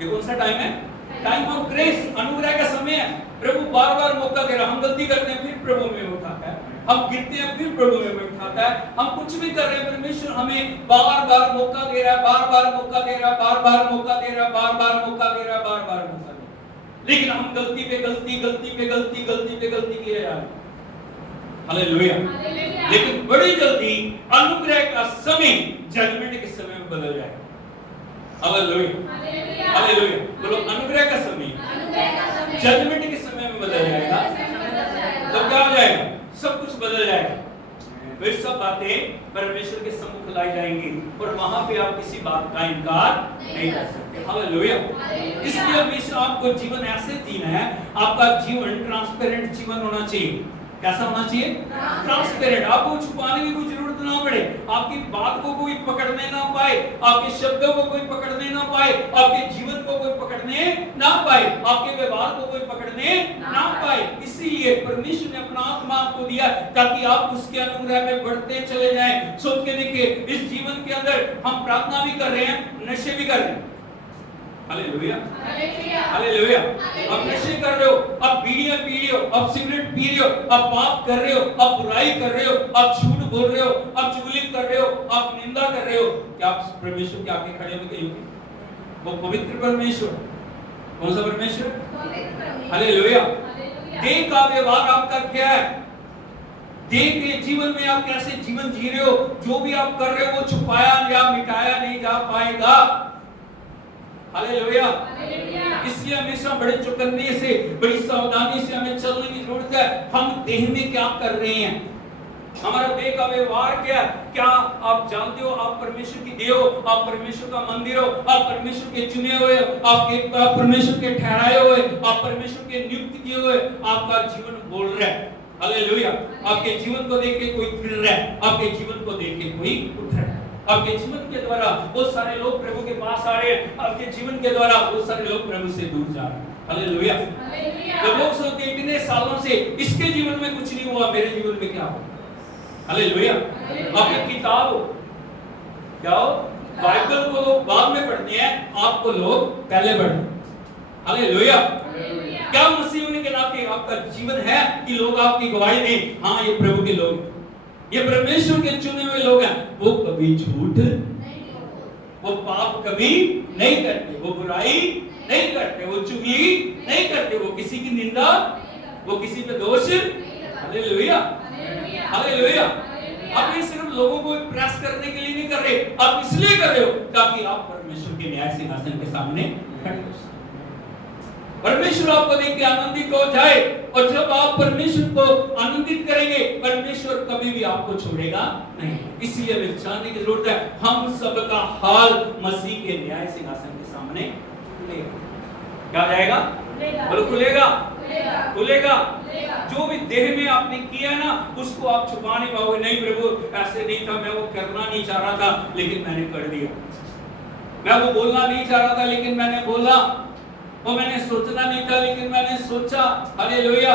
ये कौन सा टाइम है? टाइम ऑफ ग्रेस, अनुग्रह का समय है। प्रभु बार बार मौका दे रहा है। हम गलती करते हैं, फिर प्रभु में उठाता है। हम गिरते हैं, फिर प्रभु में उठाता है। हम कुछ भी कर रहे हैं, परमेश्वर हमें बार बार मौका दे रहा है, बार बार मौका दे रहा है, बार बार मौका दे रहा है, बार बार मौका दे रहा है, बार बार मौका दे रहा है। लेकिन हम गलती पे गलती, गलती पे गलती, गलती पे गलती किए जा रहे हैं। हालेलुया। लेकिन बड़ी जल्दी अनुग्रह का समय जजमेंट के समय में बदल जाएगा। Hallelujah, hallelujah. बोलो अनुग्रह का समय जजमेंट के समय में बदल जाएगा। तो क्या हो जाएगा? सब कुछ बदल जाएगा। वे सब बातें परमेश्वर के सम्मुख लाई जाएंगी और वहां पे आप किसी बात का इनकार नहीं कर सकते। हालेलुया। इसलिए हमेशा आपको जीवन ऐसे जीना है, आपका जीवन ट्रांसपेरेंट जीवन होना चाहिए। कैसा होना चाहिए? ट्रांसपेरेंट। आपको छुपाने की कोई जरूरत ना पड़े, आपकी बात को कोई पकड़ने ना पाए, आपके शब्दों को कोई पकड़ने ना पाए, आपके जीवन को कोई पकड़ने ना पाए, आपके व्यवहार को कोई पकड़ने ना पाए। इसीलिए परमेश्वर ने अपना आत्मा आपको दिया ताकि आप उसके अनुग्रह में बढ़ते चले जाएं। सोच के देखिए, इस जीवन के अंदर हम प्रार्थना भी कर रहे हैं, नशे भी कर रहे हैं। Hallelujah, hallelujah. आप नशे कर रहे हो, आप बीड़ियां पी रहे हो, आप सिगरेट पी रहे हो, आप पाप कर रहे हो, आप बुराई कर रहे हो, आप झूठ बोल रहे हो, आप चुगली कर रहे हो, आप निंदा कर रहे हो, क्या आप परमेश्वर के आगे खड़े होकर कहोगे? वो पवित्र परमेश्वर। कौन सा परमेश्वर? हालेलुया। देह का व्यवहार आपका क्या है? देह के जीवन में आप कैसे जीवन जी रहे हो? जो भी आप कर रहे हो वो छुपाया या मिटाया नहीं जा पाएगा। हालेलुया। इसलिए हमेशा बड़े चौकन्ने से, बड़ी सावधानी से हमें चलने की जरूरत है। हम देह में क्या कर रहे हैं? हमारा देह का व्यवहार क्या? क्या आप जानते हो आप परमेश्वर की देह हो, आप परमेश्वर का मंदिर हो, आप परमेश्वर के चुने हुए, आप परमेश्वर के ठहराए हुए, आप परमेश्वर के नियुक्त किए हुए। आपका जीवन बोल रहा है। हालेलुया। आपके जीवन को देख के कोई फिर रहा है, आपके जीवन को देख के कोई उठ रहा है। आपके जीवन के द्वारा बहुत सारे लोग प्रभु के पास आ रहे हैं, आपके जीवन के द्वारा बहुत सारे लोग प्रभु से दूर जा रहे हैं। हालेलुया। जब लोग सोचते हैं इतने सालों से इसके जीवन में कुछ नहीं हुआ, मेरे जीवन में क्या हो? हालेलुया। आपकी किताब हो, क्या हो? बाइबल को लोग बाद में पढ़ते हैं, आपको लोग पहले पढ़ते। हालेलुया। क्या मसीह होने के नाते आपका जीवन है कि लोग आपकी गवाही दें, हाँ ये प्रभु के लोग, ये परमेश्वर के चुने हुए लोग हैं। वो कभी झूठ, वो पाप कभी नहीं करते, वो बुराई नहीं करते, वो चुगली नहीं करते, वो किसी की निंदा, वो किसी पे दोष। Hallelujah, hallelujah. आप ये सिर्फ लोगों को इम्प्रेस करने के लिए नहीं कर रहे, आप इसलिए कर रहे हो ताकि आप परमेश्वर के न्याय सिंहासन के सामने खड़े हो। परमेश्वर आपको देख के आनंदित हो जाए, और जब आप परमेश्वर को आनंदित करेंगे, परमेश्वर कभी भी आपको छोड़ेगा नहीं। इसलिए हमें जानने की जरूरत है, हम सबका हाल मसीह के न्याय सिंहासन के सामने खुलेगा। क्या जाएगा? बोलो खुलेगा, खुलेगा। जो भी देह में आपने किया ना, उसको आप छुपा नहीं पाओगे। नहीं प्रभु ऐसे नहीं था, मैं वो करना नहीं चाह रहा था लेकिन मैंने कर दिया, मैं वो बोलना नहीं चाह रहा था लेकिन मैंने बोला, वो मैंने सोचना नहीं था लेकिन मैंने सोचा। हालेलुया।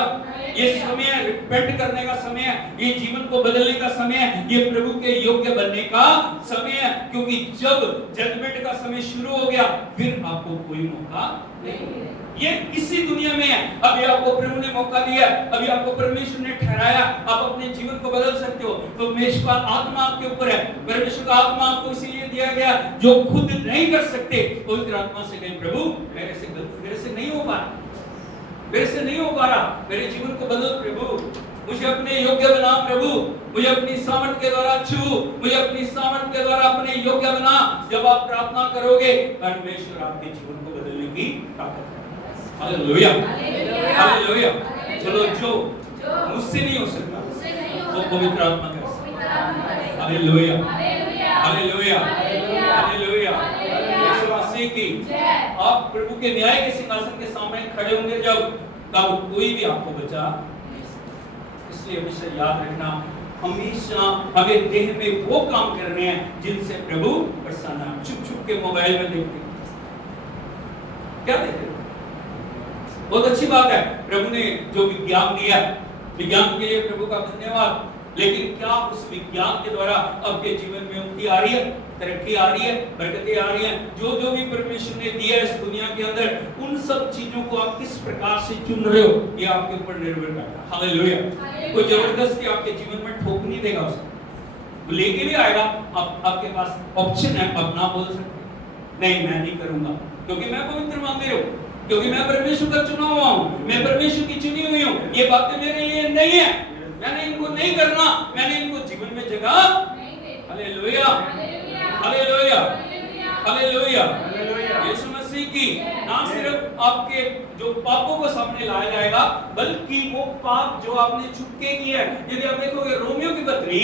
ये समय रिपेंट करने का समय है, ये जीवन को बदलने का समय है, ये प्रभु के योग्य बनने का समय है। क्योंकि जब जजमेंट का समय शुरू हो गया, फिर आपको कोई मौका नहीं। ये इसी दुनिया में है। अभी आपको प्रभु ने मौका दिया, अभी आपको परमेश्वर ने ठहराया, आप अपने जीवन को बदल सकते हो। तो परमेश्वर का आत्मा आपके ऊपर है। परमेश्वर का आत्मा आपको इसीलिए दिया गया, जो खुद नहीं कर सकते। पवित्र आत्मा से कहें, प्रभु मेरे से नहीं हो पा रहा, मेरे से नहीं हो पा रहा, मेरे जीवन को बदल प्रभु, मुझे अपने योग्य बना प्रभु, मुझे अपनी सामर्थ के द्वारा छू, मुझे अपनी सामर्थ के द्वारा अपने योग्य बना। जब आप प्रार्थना करोगे, परमेश्वर आपके जीवन को बदलने की ताकत है। Hallelujah, hallelujah. चलो जो मुझसे नहीं हो सकता वो पवित्र आत्मा कर सकता है। Hallelujah, hallelujah, hallelujah. Yeshu Masih की आप प्रभु के न्याय के सिंहासन के सामने खड़े होंगे जब, तब कोई भी आपको बचा नहीं सकता। इसलिए हमेशा याद रखना, हमेशा हमें देह में वो काम करने हैं जिनसे प्रभु प्रसन्न है। छुप छुप के मोबाइल में देखते क्या देखते, बहुत अच्छी बात है, प्रभु ने जो विज्ञान दिया, विज्ञान के लिए प्रभु का धन्यवाद। लेकिन क्या उस विज्ञान के द्वारा आपके जीवन में उन्नति आ रही है, तरक्की आ रही है, बरकतें आ रही हैं? जो जो भी परमेश्वर ने दिया है इस दुनिया के अंदर, उन सब चीजों को आप किस प्रकार से चुन रहे हो, ये आपके ऊपर निर्भर करता है। हालेलुया। कोई जबरदस्ती आपके जीवन में ठोक नहीं देगा, उसको लेके भी आएगा। आपके पास ऑप्शन है, आप ना बोल सकते नहीं मैं नहीं करूंगा, क्योंकि मैं पवित्र मंदिर हूं, क्योंकि मैं परमेश्वर का चुना हुआ हूं, मैं परमेश्वर की चुनी हुई हूं, ये बातें मेरे लिए नहीं है, मैंने इनको नहीं करना, मैंने इनको जीवन में जगह नहीं दी। Hallelujah, hallelujah, hallelujah. Yeshu Masih की ना सिर्फ आपके जो पापों को सामने लाया जाएगा, बल्कि वो पाप जो आपने छुप के किए हैं। यदि आप देखोगे रोमियो की पत्री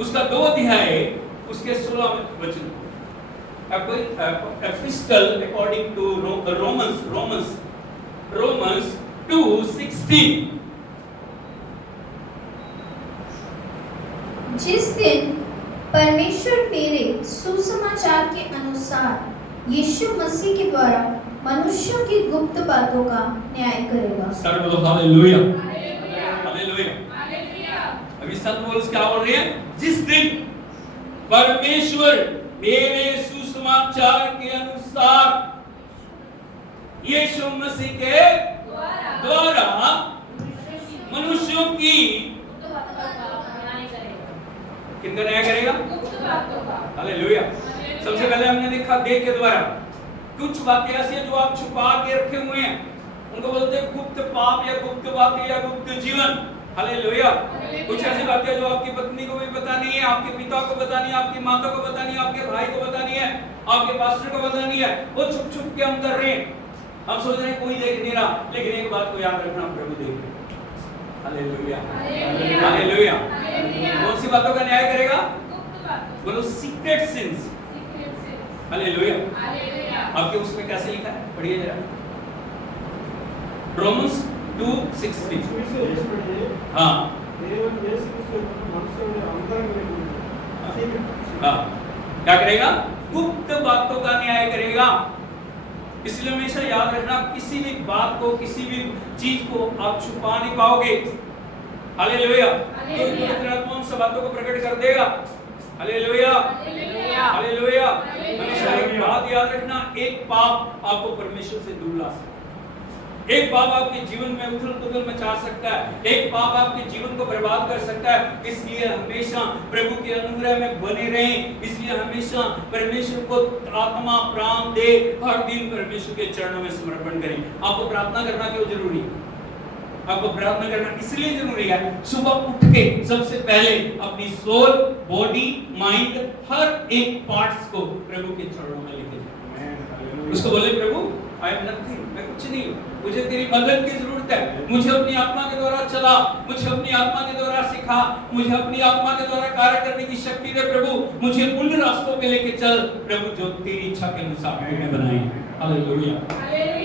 उसका 2 अध्याय उसके 16 वचन, epistle according to Romans 2:16। जिस दिन परमेश्वर मेरे सुसमाचार के अनुसार यीशु मसीह के द्वारा मनुष्यों की गुप्त बातों का न्याय करेगा। सर्व हालेलुया, हालेलुया। अभी सब बोल क्या बोल रहे हैं? जिस दिन परमेश्वर मेरे सुसमाचार के अनुसार यीशु मसीह के द्वारा मनुष्यों की किनका न्याय करेगा? हालेलुया। सबसे पहले हमने देखा देह के द्वारा कुछ बातें ऐसी हैं जो आप छुपा के रखे हुए हैं, उनको बोलते हैं गुप्त पाप या गुप्त बातें या गुप्त जीवन। हालेलुया। कुछ ऐसी बातें जो आपकी पत्नी को भी पता नहीं है, आपके पिता को पता नहीं है, आपकी माता को पता नहीं है, आपके भाई को पता नहीं है, आपके पास्टर को पता नहीं है, वो छुप छुप के हम कर रहे हैं। हम सोच रहे हैं कोई देख नहीं रहा, लेकिन एक बात को याद रखना, प्रभु देख रहे हैं। Hallelujah, hallelujah. कौन सी बातों का न्याय करेगा? बोलो सीक्रेट सिंस। हालेलुया। आपके उसमें कैसे लिखा है, पढ़िए जरा। रोमन्स 2:16। हाँ क्या करेगा? गुप्त बातों का न्याय करेगा। इसलिए हमेशा याद रखना, किसी भी बात को, किसी भी चीज को आप छुपा नहीं पाओगे। हालेलुया। पवित्र आत्मा उन सब बातों को प्रकट कर देगा। Hallelujah, hallelujah. हमेशा एक बात याद रखना, एक पाप आपको परमेश्वर से दूर ला सकता है, एक पाप आपके जीवन में उथल-पुथल मचा सकता है, एक पाप आपके जीवन को बर्बाद कर सकता है। इसलिए हमेशा प्रभु के अनुग्रह में बने रहें। इसलिए हमेशा परमेश्वर को आत्मा प्राण दे, हर दिन परमेश्वर के चरणों में समर्पण करें। आपको प्रार्थना करना क्यों जरूरी है? आपको प्रार्थना करना इसलिए जरूरी है, सुबह उठ के सबसे पहले अपनी सोल, बॉडी, माइंड, हर एक पार्ट्स को प्रभु के चरणों में लेके जाए। उसको बोले प्रभु आई एम नथिंग, मैं कुछ नहीं हूँ, मुझे तेरी मदद की जरूरत है। मुझे अपनी आत्मा के द्वारा चला, मुझे अपनी आत्मा के द्वारा सिखा, मुझे अपनी आत्मा के द्वारा कार्य करने की शक्ति दे प्रभु। मुझे उन रास्तों पे लेके चल प्रभु जो तेरी इच्छा के अनुसार मैंने बनाई है। हालेलुया।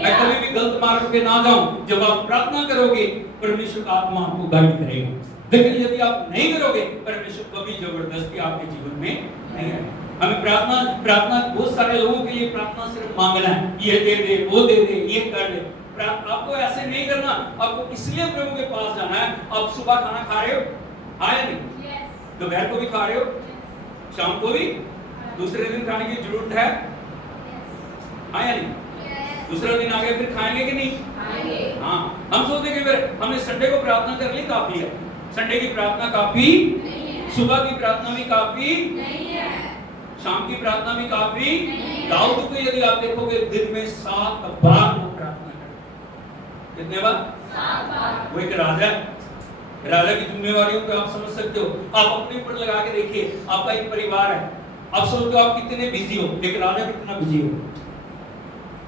मैं कभी भी गलत मार्ग पे ना जाऊं। जब आप प्रार्थना करोगे परमेश्वर का आत्मा आपको गाइड करेगा, लेकिन यदि आप नहीं करोगे परमेश्वर कभी जबरदस्ती आपके जीवन में नहीं आएगा। हमें प्रार्थना बहुत सारे लोगों के लिए प्रार्थना सिर्फ मांगना है, ये दे दे, वो दे दे, ये कर दे। आपको ऐसे नहीं करना। आपको इसलिए प्रभु के पास जाना है। आप सुबह खाना खा रहे हो, आया नहीं? दोपहर को भी खा रहे हो, शाम को भी, दूसरे दिन खाने की जरूरत है, आया नहीं? दूसरा दिन आ गया फिर खाएंगे कि नहीं? हाँ, हम सोचते कि फिर हमने संडे को प्रार्थना कर ली काफी है। संडे की प्रार्थना काफी नहीं है, सुबह की प्रार्थना भी काफी नहीं है, शाम की प्रार्थना भी काफी। दाऊद को यदि आप देखोगे दिन में 7 बार वो प्रार्थना करते। कितने बार? 7 बार। वो एक राजा की जिम्मेवारियों को आप समझ सकते हो। आप अपने ऊपर लगा के देखिए, आपका एक परिवार है, आप सोचते हो आप कितने बिजी हो, एक राजा कितना बिजी हो।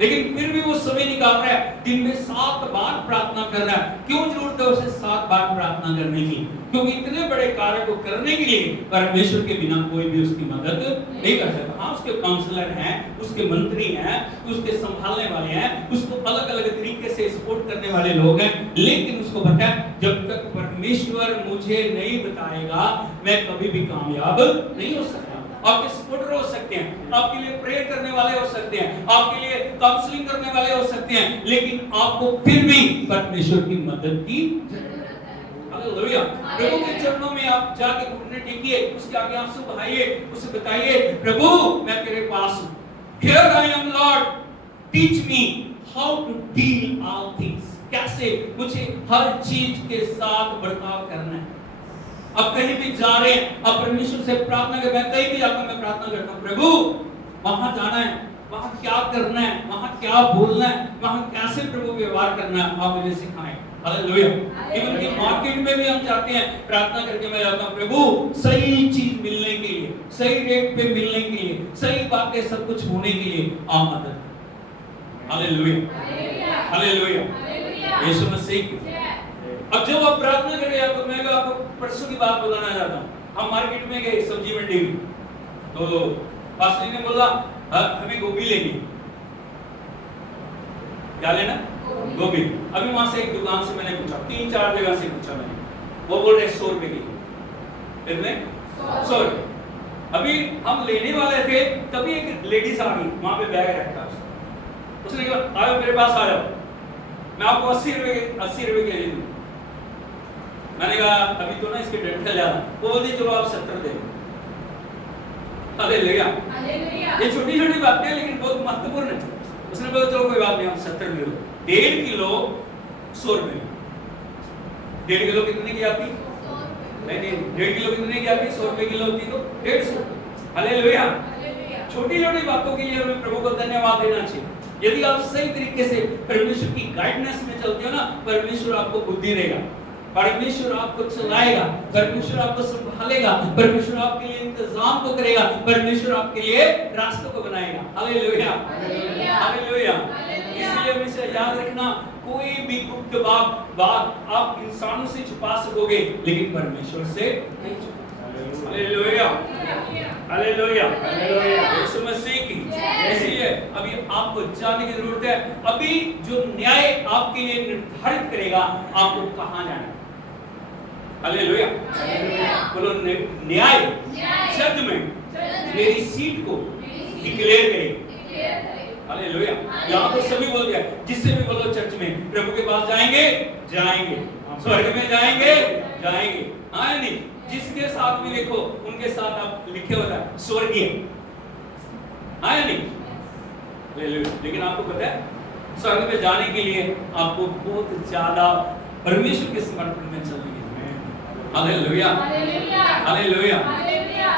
लेकिन फिर भी वो समय निकाल रहा है, दिन में 7 बार प्रार्थना कर रहा है। क्यों जरूरत है उसे 7 बार प्रार्थना करने की? क्योंकि इतने बड़े कार्य को करने के लिए परमेश्वर के बिना कोई भी उसकी मदद नहीं कर सकता। हाँ, उसके काउंसलर हैं, उसके मंत्री हैं, उसके संभालने वाले हैं, उसको अलग अलग तरीके से सपोर्ट करने वाले लोग हैं, लेकिन उसको पता है जब तक परमेश्वर मुझे नहीं बताएगा मैं कभी भी कामयाब नहीं हो सकता। आपके सपोर्टर हो सकते हैं, आपके लिए प्रेयर करने वाले हो सकते हैं, आपके लिए काउंसलिंग करने वाले हो सकते हैं, लेकिन आपको फिर भी परमेश्वर की मदद की जरूरत है। हालेलुया। प्रभु के चरणों में आप जाके घुटने टेकिए, उसके आगे आंसू बहाइए, उसे बताइए, प्रभु मैं तेरे पास हूं, Here I am Lord, teach me how to deal all things। कैसे मुझे हर चीज के साथ बर्ताव करना है। अब कहीं भी जा रहे हैं, अब परमेश्वर से प्रार्थना कर, मैं कहीं भी जाकर मैं प्रार्थना करता हूँ, प्रभु वहां जाना है, वहां क्या करना है, वहां क्या बोलना है, वहां कैसे प्रभु व्यवहार करना है, आप मुझे सिखाएं। हालेलुया। इवन कि मार्केट में भी हम जाते हैं, प्रार्थना करके मैं जाता हूँ, प्रभु सही चीज मिलने के लिए, सही रेट पे मिलने के लिए, सही बातें सब कुछ होने के लिए आप मदद। हालेलुया, हालेलुया, यीशु मसीह की। अब जब आप प्रार्थना करें तो मैं आपको परसों की बात बताना चाहता हूँ। हम मार्केट में गए, सब्जी मंडी में, तो पास्टर ने बोला हमें गोभी लेनी। क्या लेना? गोभी। अभी वहां से एक दुकान से मैंने पूछा, 3-4 जगह से पूछा मैंने, वो बोल रहे 100 रुपए किलो। कितने? 100 रुपए। अभी हम लेने वाले थे, तभी एक लेडीज आ गई, वहां पे बैग रखा, उसने कहा आओ मेरे पास आ जाओ, मैं आपको 80 रुपए के दे दूं। मैंने कहा अभी तो ना इसके डेट का ज्यादा। वो बोलती चलो आप 70 दे दो। हालेलुया। ये छोटी छोटी बातें हैं लेकिन बहुत महत्वपूर्ण है। उसने बोला चलो कोई बात नहीं, आप 70 दे दो। 1.5 किलो 100 रुपए। 1.5 किलो कितने की आती? नहीं, 1.5 किलो कितने की आती? 100 रुपए किलो होती तो 150। हालेलुया। छोटी छोटी बातों के लिए हमें प्रभु को धन्यवाद देना चाहिए। यदि आप सही तरीके से परमेश्वर की गाइडेंस में चलते हो ना, परमेश्वर आपको बुद्धि देगा, परमेश्वर आपको चलाएगा, परमेश्वर आपको संभालेगा, परमेश्वर आपके लिए इंतजाम को करेगा, परमेश्वर आपके लिए रास्तों को बनाएगा। Hallelujah, hallelujah. इसलिए हमेशा याद रखना, कोई भी गुप्त बात आप इंसानों से छुपा सकोगे लेकिन परमेश्वर से नहीं छुपा। हालेलुया, हालेलुया, यीशु मसीह की। इसलिए अभी आपको जानने की जरूरत है, अभी जो न्याय आपके लिए निर्धारित करेगा आपको कहां जाना है। हालेलुया, बोलो न्याय, जजमेंट मेरी सीट को डिक्लेयर करेगा। हालेलुया। यहाँ तो सभी बोल दिया, जिससे भी बोलो चर्च में प्रभु के पास जाएंगे, जाएंगे, स्वर्ग में जाएंगे, जाएंगे। हाँ नहीं, जिसके साथ भी देखो उनके साथ आप लिखे होता है स्वर्गीय। हाँ या नहीं? लेकिन आपको पता है स्वर्ग में जाने के लिए आपको बहुत ज्यादा परमेश्वर के समर्पण में चलने की जरूरत है। हालेलुया, हालेलुया,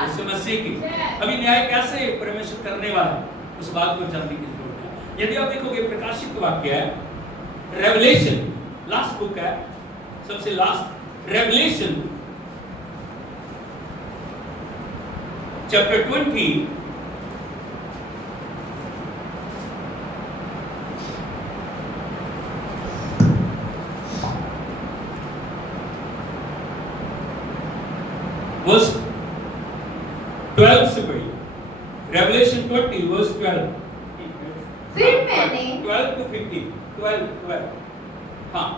यीशु मसीह की। अभी न्याय कैसे परमेश्वर करने वाला, उस बात को जानने की जरूरत है। यदि आप देखोगे प्रकाशित वाक्य है, रेवलेशन लास्ट बुक है, सबसे लास्ट, रेवलेशन चैप्टर 20 वर्स 12 से पढ़िए। Revelation 20 verse 12। फिर मैंने 12 to 15, 12 हाँ।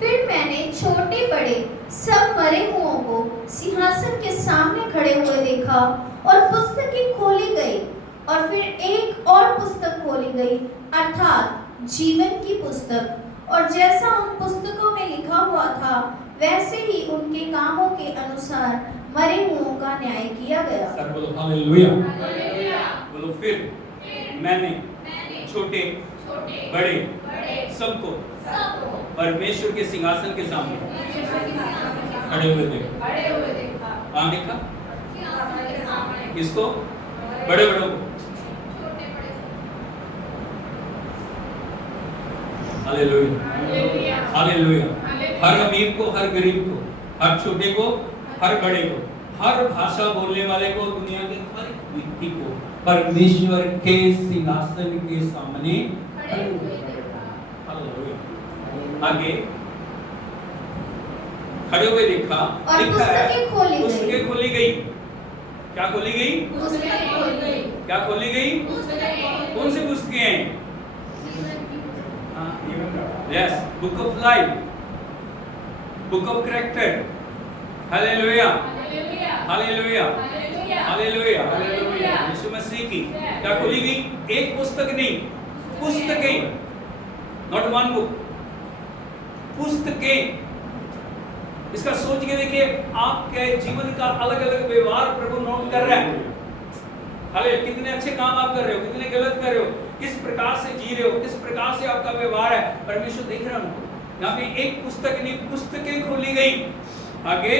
फिर मैंने छोटे बड़े सब मरे हुओं को सिंहासन के सामने खड़े हुए देखा, और पुस्तकें खोली गई, और फिर एक और पुस्तक खोली गई, अर्थात जीवन की पुस्तक, और जैसा उन पुस्तकों में लिखा हुआ था वैसे ही उनके कामों के अनुसार मरे हुओं का न्याय किया गया। सर बोलो हालेलुया, बोलो फिर मैंने छोटे बड़े सबको परमेश्वर के सिंहासन के सामने खड़े हुए देखा। कहाँ देखा? किसको? बड़े बड़ों को। Hallelujah, hallelujah. हर अमीर को, हर गरीब को, हर छोटे को, हर बड़े को, हर भाषा बोलने वाले को, दुनिया के हर व्यक्ति को परमेश्वर के सिंहासन के सामने हालेलुया। आगे खड़े हुए देखा, और लिखा है पुस्तकें खोली गई। पुस्तकें खोली गई। क्या खोली गई? पुस्तकें खोली गई। क्या खोली गई? कौन सी पुस्तकें हैं? Yes, book of life, book of character. Hallelujah, hallelujah, hallelujah, hallelujah. Yeshu Masih की क्या खोली गई? एक पुस्तक नहीं, पुस्तकें, नॉट वन बुक, पुस्तकें। इसका सोच के देखिए, आपके जीवन का अलग अलग व्यवहार प्रभु नोट कर रहा है। हाले कितने अच्छे काम आप कर रहे हो, कितने गलत कर रहे हो, किस प्रकार से जी रहे हो, किस प्रकार से आपका व्यवहार है, परमेश्वर देख रहा है। यहाँ पे एक पुस्तक नहीं, पुस्तकें खोली गई। आगे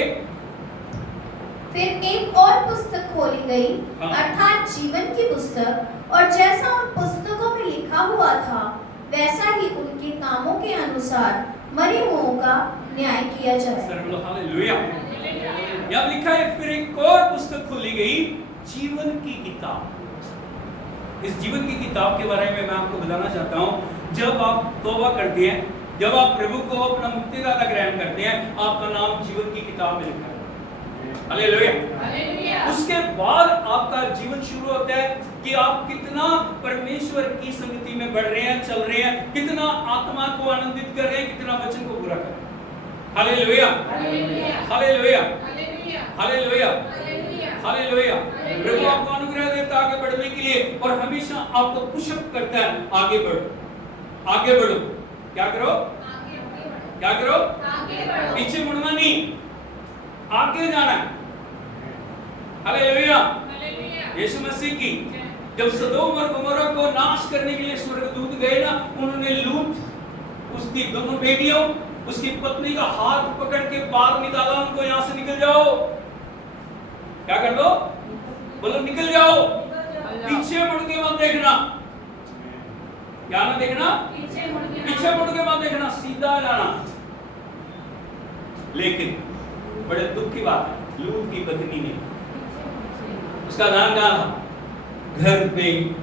फिर एक और पुस्तक खोली गई, हाँ। अर्थात जीवन की पुस्तक, और जैसा उन पुस्तकों में लिखा हुआ था वैसा ही उनके कामों के अनुसार मरे हुओं का न्याय किया जाए। सर बोलो हालेलुया। यहाँ लिखा है फिर एक और पुस्तक खोली गई, जीवन की किताब। इस जीवन की किताब के बारे में मैं आपको बताना चाहता हूँ। जब आप तौबा करते हैं, जब आप प्रभु को अपना मुक्तिदाता ग्रहण करते हैं, आपका नाम जीवन की किताब में लिखा है। हालेलुया। उसके बाद आपका जीवन शुरू होता है कि आप कितना परमेश्वर की संगति में बढ़ रहे हैं, चल रहे हैं, कितना आत्मा को आनंदित कर रहे हैं, कितना वचन को पूरा कर रहे हैं। Hallelujah, hallelujah, hallelujah, hallelujah. प्रभु आपको अनुग्रह देता है आगे बढ़ने के लिए, और हमेशा आपको पुशअप करता है, आगे बढ़ो, आगे बढ़ो। क्या करो? क्या करो? पीछे मुड़ना नहीं, आगे जाना है। हालेलुया, यीशु मसीह की। जब सदोम और गमोरा को नाश करने के लिए स्वर्गदूत गए ना, उन्होंने लूत, उसकी दोनों बेटियों, उसकी पत्नी का हाथ पकड़ के बाहर निकाला, उनको यहाँ से निकल जाओ। क्या कर दो? बोलो निकल जाओ, पीछे मुड़ के मत देखना। क्या ना देखना? पीछे मुड़ के मत देखना, सीधा जाना। लेकिन बड़े दुख की बात है, लूत की पत्नी ने, उसका नाम क्या था? घर में,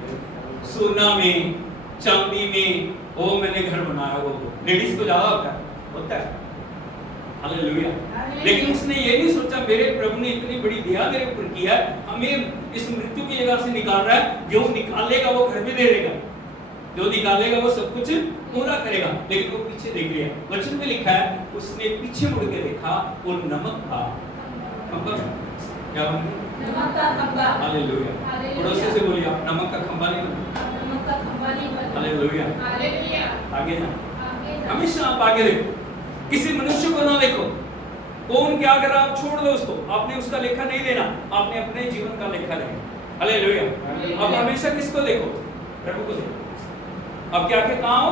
सोना में, चांदी में, वो मैंने घर बनाया। वो लेडीज को ज्यादा होता है। हालेलुया। लेकिन उसने ये नहीं सोचा मेरे प्रभु ने इतनी बड़ी दया मेरे ऊपर की है, हमें इस मृत्यु की जगह से निकाल रहा है, जो निकालेगा वो घर में दे देगा, जो निकालेगा वो सब कुछ पूरा करेगा। लेकिन वो पीछे देख लिया। वचन में लिखा है, उसने पीछे मुड़ के देखा, वो नमक था, खंबा। क्या बन गया? नमक का खंबा। हालेलुया। पड़ोसी से बोलिए, आप नमक का खंबा नहीं बनो। नमक का खंबा नहीं बनो। हालेलुया। हालेलुया। आगे जाओ, हमेशा आप आगे देखो, किसी मनुष्य को ना देखो। कौन क्या कर रहा आप छोड़ दो उसको, आपने उसका लेखा नहीं देना, आपने अपने जीवन का लेखा देना। हालेलुया। अब हमेशा किसको देखो? प्रभु को देखो। अब क्या के कहाँ हो?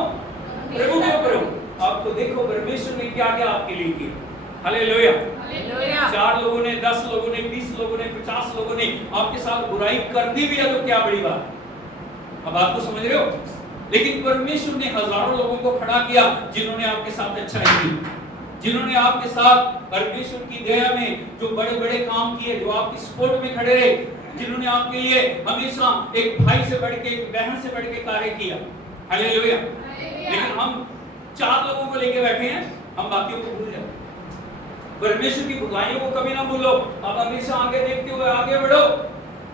प्रभु के ऊपर हो। आपको देखो परमेश्वर ने क्या क्या आपके लिए किया। हालेलुया। 4 लोगों ने, 10 लोगों ने, 20 लोगों ने, 50 लोगों ने आपके साथ बुराई कर दी भी है तो क्या बड़ी बात। अब आप तो समझ रहे हो। लेकिन परमेश्वर ने हजारों लोगों को खड़ा किया जिन्होंने आपके साथ अच्छाई की, जिन्होंने आपके साथ परमेश्वर की दया में जो बड़े बड़े काम किए, जो आपकी सपोर्ट में खड़े रहे, जिन्होंने आपके लिए हमेशा एक भाई से बढ़ के, एक बहन से बढ़ के कार्य किया। हालेलुया। लेकिन हम 4 लोगों को लेके बैठे हैं, हम बाकियों को भूल जाते। परमेश्वर की बुराइयों को कभी ना भूलो, आप हमेशा आगे देखते हुए आगे बढ़ो।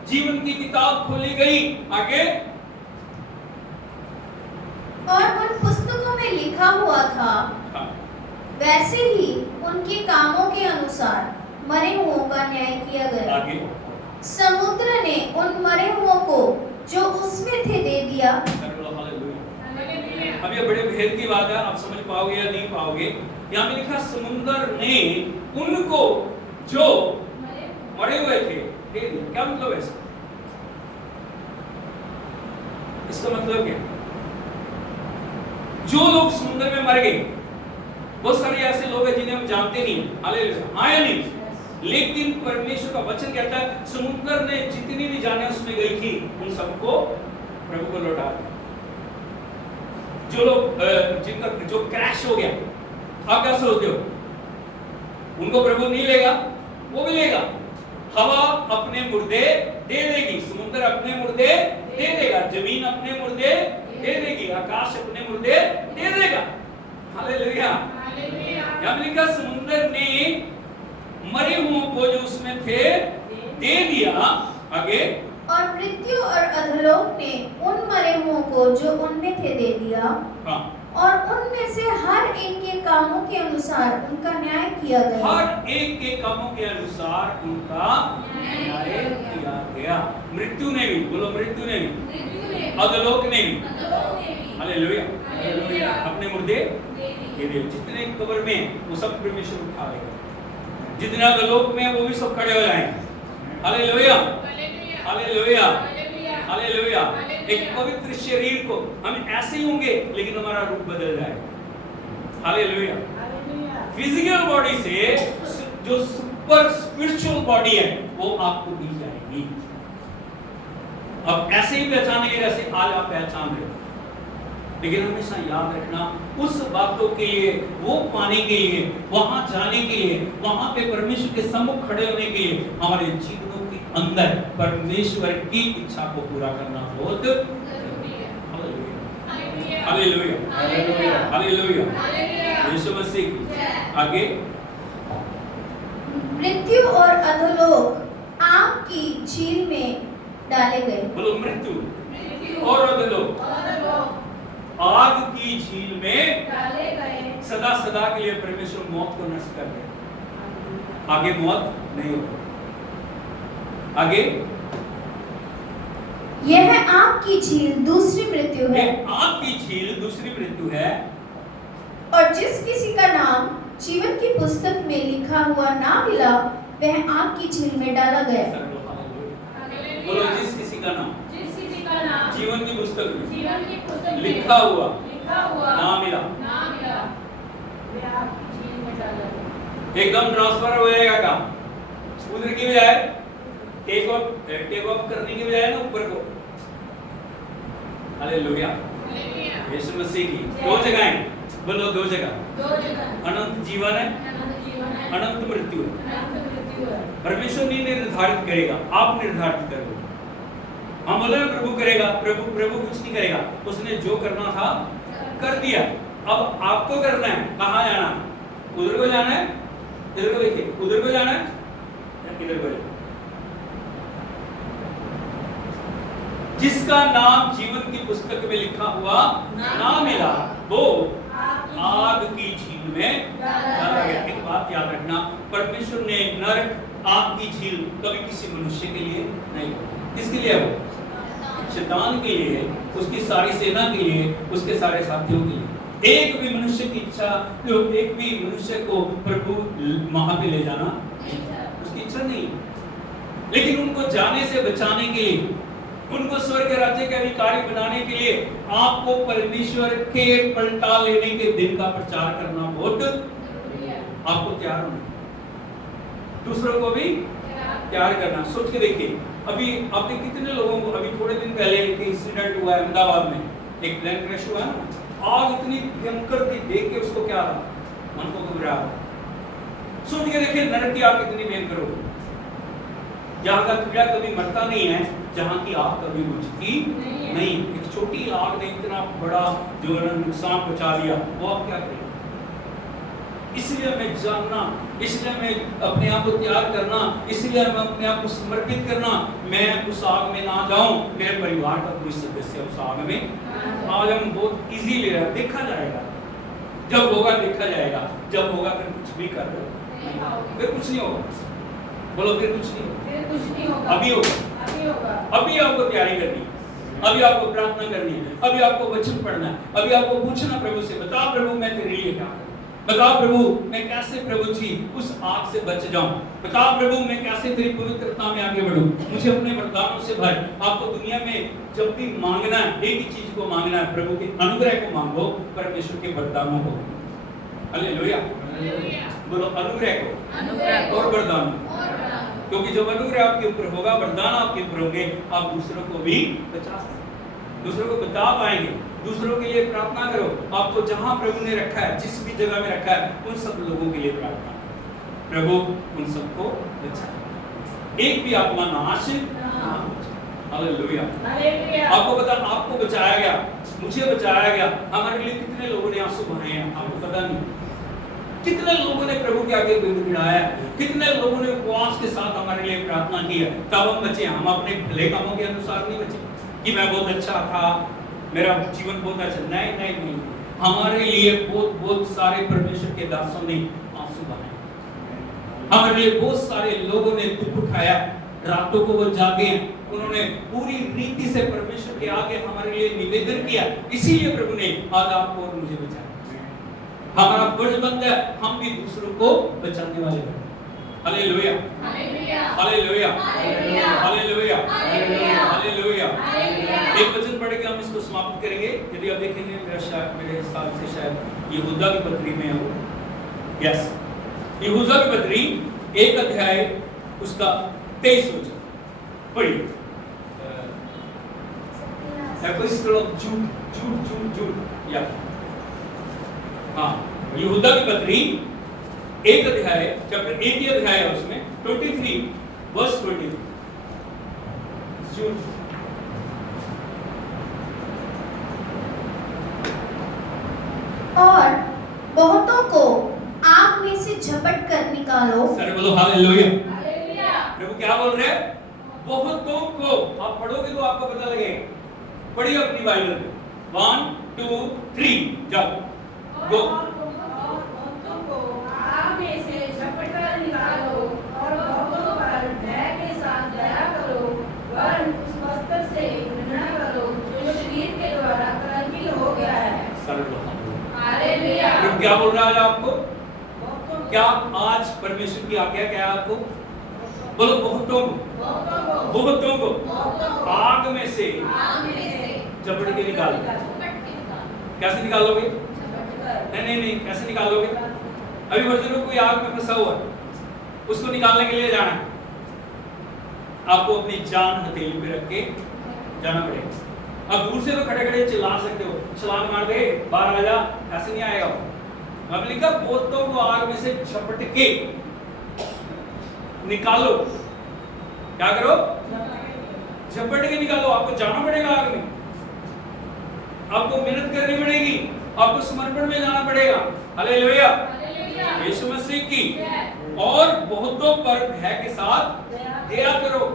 जीवन की किताब खोली गई। आगे, और उन पुस्तकों में लिखा हुआ था वैसे ही उनके कामों के अनुसार मरे हुओं का न्याय किया गया। आगे, समुद्र ने उन मरे हुओं को जो उसमें थे दे दिया। अब ये बड़े भेद की बात है, आप समझ पाओगे या नहीं पाओगे। यहाँ पे लिखा समुद्र ने उनको जो मरे हुए थे दे दिया। क्या मतलब है इसका मतलब क्या? जो लोग समुद्र में मर गए, बहुत सारे ऐसे लोग हैं जिन्हें हम जानते नहीं। हालेलुया। हाँ या नहीं? लेकिन परमेश्वर का वचन कहता है समुद्र ने जितनी भी जाने उसमें गई थी उन सबको प्रभु को लौटा दिया। जो लोग जिनका जो क्रैश हो गया, आप क्या सोचते हो? उनको प्रभु नहीं लेगा? वो भी लेगा। हवा अपने मुर्दे दे देगी, समुद्र अपने मुर्दे दे देगा, जमीन अपने मुर्दे दे देगी, आकाश अपने मुर्दे दे देगा। हालेलुया। यानी कि समुद्र ने मरे हुओं को जो उसमें थे दे दिया। आगे, और मृत्यु और अधोलोक ने उन मरे हुओं को जो उनमें थे दे दिया। हाँ, और उनमें से हर एक के कामों के अनुसार उनका न्याय किया गया। हर एक के कामों के अनुसार उनका न्याय किया गया। मृत्यु ने भी, बोलो मृत्यु ने भी, अधोलोक ने भी, हालेलुया, अपने मुर्दे दे दिए। जितने कब्र में वो सब परमेश्वर उठा लेगा, जितने अधोलोक में वो भी सब खड़े हो जाएंगे। Hallelujah, hallelujah, hallelujah. एक पवित्र शरीर को हम ऐसे ही होंगे लेकिन हमारा रूप बदल जाएगा। हालेलुया। फिजिकल बॉडी से जो सुपर स्पिरिचुअल बॉडी है वो आपको दी जाएगी। अब ऐसे ही पहचानेंगे जैसे आज आप पहचान रहे हो, लेकिन हमेशा याद रखना उस बातों के लिए, वो पाने के लिए, वहां जाने के लिए, वहां पे परमेश्वर के सम्मुख खड़े होने के लिए हमारे जीवनों के अंदर परमेश्वर की इच्छा को पूरा करना बहुत जरूरी है। Hallelujah, hallelujah, hallelujah. Yeshu Masih की। आगे, मृत्यु और अधोलोक आग की झील में डाले गए। बोलो मृत्यु और अधोलोक आग की झील में डाले गए। सदा सदा के लिए परमेश्वर मौत को नष्ट कर दे। आगे मौत नहीं होगी। आगे, यह आग की झील दूसरी मृत्यु है। आग की झील दूसरी मृत्यु है। और जिस किसी का नाम जीवन की पुस्तक में लिखा हुआ ना मिला वह आग की झील में डाला गया। बोलो जिस किसी का नाम जीवन की पुस्तक में लिखा हुआ ना मिला, एकदम ट्रांसफर हो जाएगा काम। उधर की बजाय टेक ऑफ करने की बजाय ना ऊपर को। हालेलुया, यीशु मसीह की दो जगहें, बोलो दो जगह, अनंत जीवन है, अनंत मृत्यु है। परमेश्वर नहीं निर्धारित करेगा, आप निर्धारित करोगे। हम बोले प्रभु करेगा, प्रभु कुछ नहीं करेगा, उसने जो करना था कर दिया। अब आपको करना है। कहाँ जाना है? उधर को जाना है, इधर को देखिए, उधर को जाना है या इधर को जाना है? जिसका नाम जीवन की पुस्तक में लिखा हुआ ना मिला वो आग की झील में डाला गया। एक बात याद रखना, परमेश्वर ने नरक, आग की झील कभी किसी मनुष्य के लिए नहीं, किसके लिए है वो? शैतान के लिए, उसकी सारी सेना के लिए, उसके सारे साथियों के लिए। एक भी मनुष्य की इच्छा, एक भी मनुष्य को प्रभु वहां पे ले जाना उसकी इच्छा नहीं, लेकिन उनको जाने से बचाने के लिए, उनको स्वर्ग राज्य के अधिकारी बनाने के लिए आपको परमेश्वर के पलटा लेने के दिन का प्रचार करना बहुत जरूरी है। आपको तैयार होना, दूसरों को भी तैयार करना। सोच के देखिए, अभी आपने कितने लोगों को, अभी थोड़े दिन पहले एक इंसिडेंट हुआ है अहमदाबाद में, एक प्लेन क्रैश हुआ है ना, आग इतनी भयंकर थी, देख के उसको क्या था, मन को घबराया। सोच के देखिए नरक की आग कितनी भयंकर होगी। जहाँ का कीड़ा कभी मरता नहीं है, जहाँ की आग कभी बुझती नहीं। एक छोटी आग ने इतना बड़ा जो है नुकसान पहुंचा दिया, वो आप क्या करें? इसलिए हमें जानना, इसलिए हमें अपने आप को तैयार करना, इसलिए हमें अपने आप को समर्पित करना। मैं उस आग में ना जाऊं, मेरे परिवार का कोई सदस्य उस आग में। आज हम बहुत इजीली रह, देखा जाएगा, जब होगा देखा जाएगा, जब होगा फिर कुछ भी कर रहे हो, फिर कुछ नहीं होगा। बोलो फिर कुछ नहीं होगा, अभी होगा। अभी आपको तैयारी करनी है, अभी आपको प्रार्थना करनी है, अभी आपको वचन पढ़ना है, अभी आपको पूछना प्रभु से, बता प्रभु मैं तेरे लिए क्या करूं, बता प्रभु मैं कैसे प्रभु जी उस आग से बच जाऊं, बता प्रभु मैं कैसे तेरी पवित्रता में आगे बढ़ूं, मुझे अपने वरदानों से भर। आपको दुनिया में जब भी मांगना है, एक ही चीज को मांगना है, प्रभु के अनुग्रह को मांगो, परमेश्वर के वरदानों को। हालेलुया, बोलो अनुग्रह को और वरदान, क्योंकि जब अनुग्रह आपके ऊपर होगा, वरदान आपके ऊपर होंगे, आप दूसरों को भी बचा सकते, दूसरों को बता पाएंगे। दूसरों के लिए प्रार्थना करो। आपको जहां प्रभु ने रखा है, जिस भी जगह में रखा है, उन सब लोगों के लिए प्रार्थना, प्रभु उन सबको बचाए, एक भी आत्मा नाश ना हो। हालेलुया, आपको बता, आपको बचाया गया, मुझे बचाया गया। हमारे लिए कितने लोगों ने आंसू बहाए हैं, आपको पता नहीं। कितने लोगों ने प्रभु के आगे गिड़गिड़ाया, कितने लोगों ने उपवास के साथ हमारे लिए प्रार्थना की है, तब हम बचे। हम अपने भले कामों के अनुसार नहीं बचे कि मैं बहुत अच्छा था, मेरा जीवन बहुत अच्छा। नहीं नहीं नहीं, हमारे लिए बहुत बहुत सारे परमेश्वर के दासों ने आंसू बहाए, हमारे लिए बहुत सारे लोगों ने दुख उठाया, रातों को वो जागे, उन्होंने पूरी रीति से परमेश्वर के आगे हमारे लिए निवेदन किया। इसीलिए प्रभु ने आज आपको और मुझे बचाया। हमारा फर्ज बनता है हम भी दूसरों को बचाने वाले बने। Hallelujah, hallelujah, hallelujah, hallelujah, hallelujah. एक वचन पढ़ के हम इसको समाप्त करेंगे। यदि आप देखेंगे मेरे हिसाब से शायद यहूदा की पत्री में हो, यस, यहूदा की पत्री 1 अध्याय उसका 23 वचन पढ़िए। एपिस्टल ऑफ जूड या हाँ, यहूदा की पत्री 1 अध्याय, चैप्टर 1 ही अध्याय है उसमें 23 वर्स 23। और बहुतों को आग में से झपट कर निकालो। सर बोलो हालेलुया, हालेलुया। प्रभु क्या बोल रहे हैं? बहुतों को। आप पढ़ोगे तो आपको पता लगेगा। पढ़िए अपनी बाइबल में 1 2 3 जाओ। गो। बहुतों को आग में से झपट कर निकालो और बहुतों पर दया के साथ दया करो, वरन उस वस्त्र से घृणा करो जो शरीर के द्वारा कलंकित हो गया है। हालेलुया। प्रभु क्या बोल रहा है आपको? क्या आज परमेश्वर की आज्ञा क्या है आपको? बोलो बहुतों को, बहुतों को आग में से झपट के निकालो। कैसे निकालोगे? नहीं, कैसे निकालोगे? अभी वर्जनों कोई आग में फंसा हुआ है, उसको निकालने के लिए जाना है, आपको अपनी जान हथेली पे रख के जाना पड़ेगा। अब दूर से तो खड़े खड़े चिल्ला सकते हो, छलांग मार दे, बाहर आ जा, ऐसे नहीं आएगा। अब लिखा बहुतों को आग में से झपट के निकालो। क्या करो? झपट के निकालो। आपको जाना पड़ेगा आग में, आपको मेहनत करनी पड़ेगी, आपको समर्पण में जाना पड़ेगा। हालेलुया, यीशु मसीह की। और बहुतों पर भय के साथ दया करो।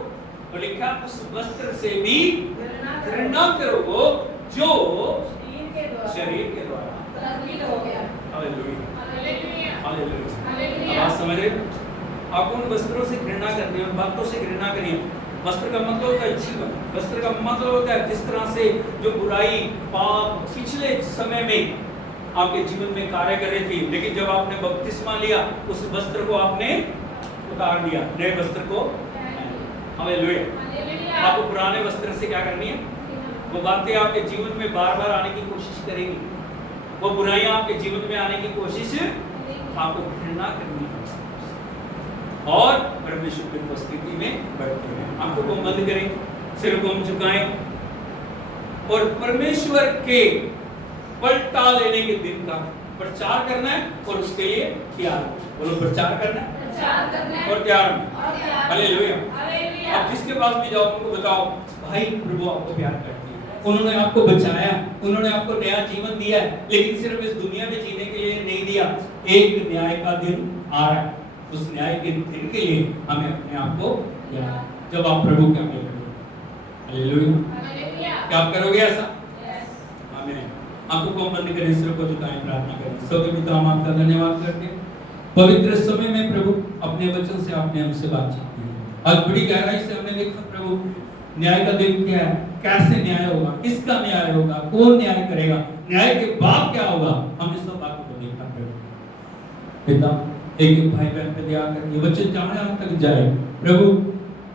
तो लिखा उस वस्त्र से भी घृणा करो जो शरीर के द्वारा हो गया। Hallelujah, hallelujah. आप समझ रहे? आपको उन वस्त्रों से घृणा करनी है, उन बातों से घृणा करनी है। वस्त्र का मतलब होता है जीवन, वस्त्र का मतलब होता है जिस तरह से जो बुराई पाप पिछले समय में आपके जीवन में कार्य कर रही थी, लेकिन जब आपने बपतिस्मा लिया उस वस्त्र को आपने उतार दिया, नए वस्त्र को। हालेलुया। आपको पुराने वस्त्र से क्या करनी है? वो बातें आपके जीवन में बार बार आने की कोशिश करेंगी, वो बुराइयां आपके जीवन में आने की कोशिश आपको घृणा करनी है और परमेश्वर की उपस्थिति में बढ़ते हैं। आंखों को बंद करें, सिर को हम झुकाएं और परमेश्वर के पलटा लेने के दिन का प्रचार करना है और उसके लिए तैयार। बोलो प्रचार करना है और तैयार। हालेलुया। अब जिसके पास भी जाओ उनको बताओ, भाई प्रभु आपको प्यार करती है, उन्होंने आपको बचाया, उन्होंने आपको नया जीवन दिया है, लेकिन सिर्फ इस दुनिया में जीने के लिए नहीं दिया। एक न्याय का दिन आ रहा है, उस न्याय के दिन के लिए हमें अपने आप को जब आप प्रभु के आगे बढ़ोगे। हालेलुया। क्या आप करोगे ऐसा? आमीन। आंखों को बंद करें, सिर को झुकाएं, प्रार्थना करें। सबके पिता हम आपका धन्यवाद करते हैं पवित्र समय में प्रभु अपने वचन से आपने हमसे बातचीत की। आज बड़ी गहराई से हमने देखा प्रभु न्याय का दिन क्या है, कैसे न्याय होगा, किसका न्याय होगा, कौन न्याय करेगा, न्याय के बाद क्या होगा, हमने सब बातों को देखा प्रभु। पिता एक एक भाई बहन पे दया कर ये वचन जहां तक जाए प्रभु,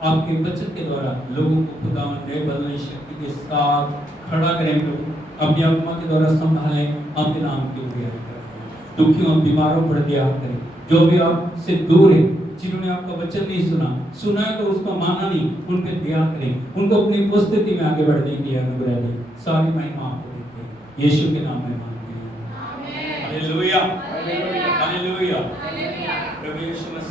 आपके वचन के द्वारा लोगों को खुदा नए बदलने शक्ति के साथ खड़ा करें प्रभु, अपनी आत्मा के द्वारा संभालें, आपके नाम की उपयोग करें। दुखियों और बीमारों पर दया करें, जो भी आपसे दूर है, जिन्होंने आपका वचन नहीं सुना है तो उसको माना नहीं, उन पे दया करें, उनको अपनी उपस्थिति में आगे बढ़ने के लिए अनुग्रह दें। सारी महिमा आपको देते हैं, यीशु के नाम में मांगते हैं। आमीन। Hallelujah, hallelujah, hallelujah. प्रभु यीशु मसीह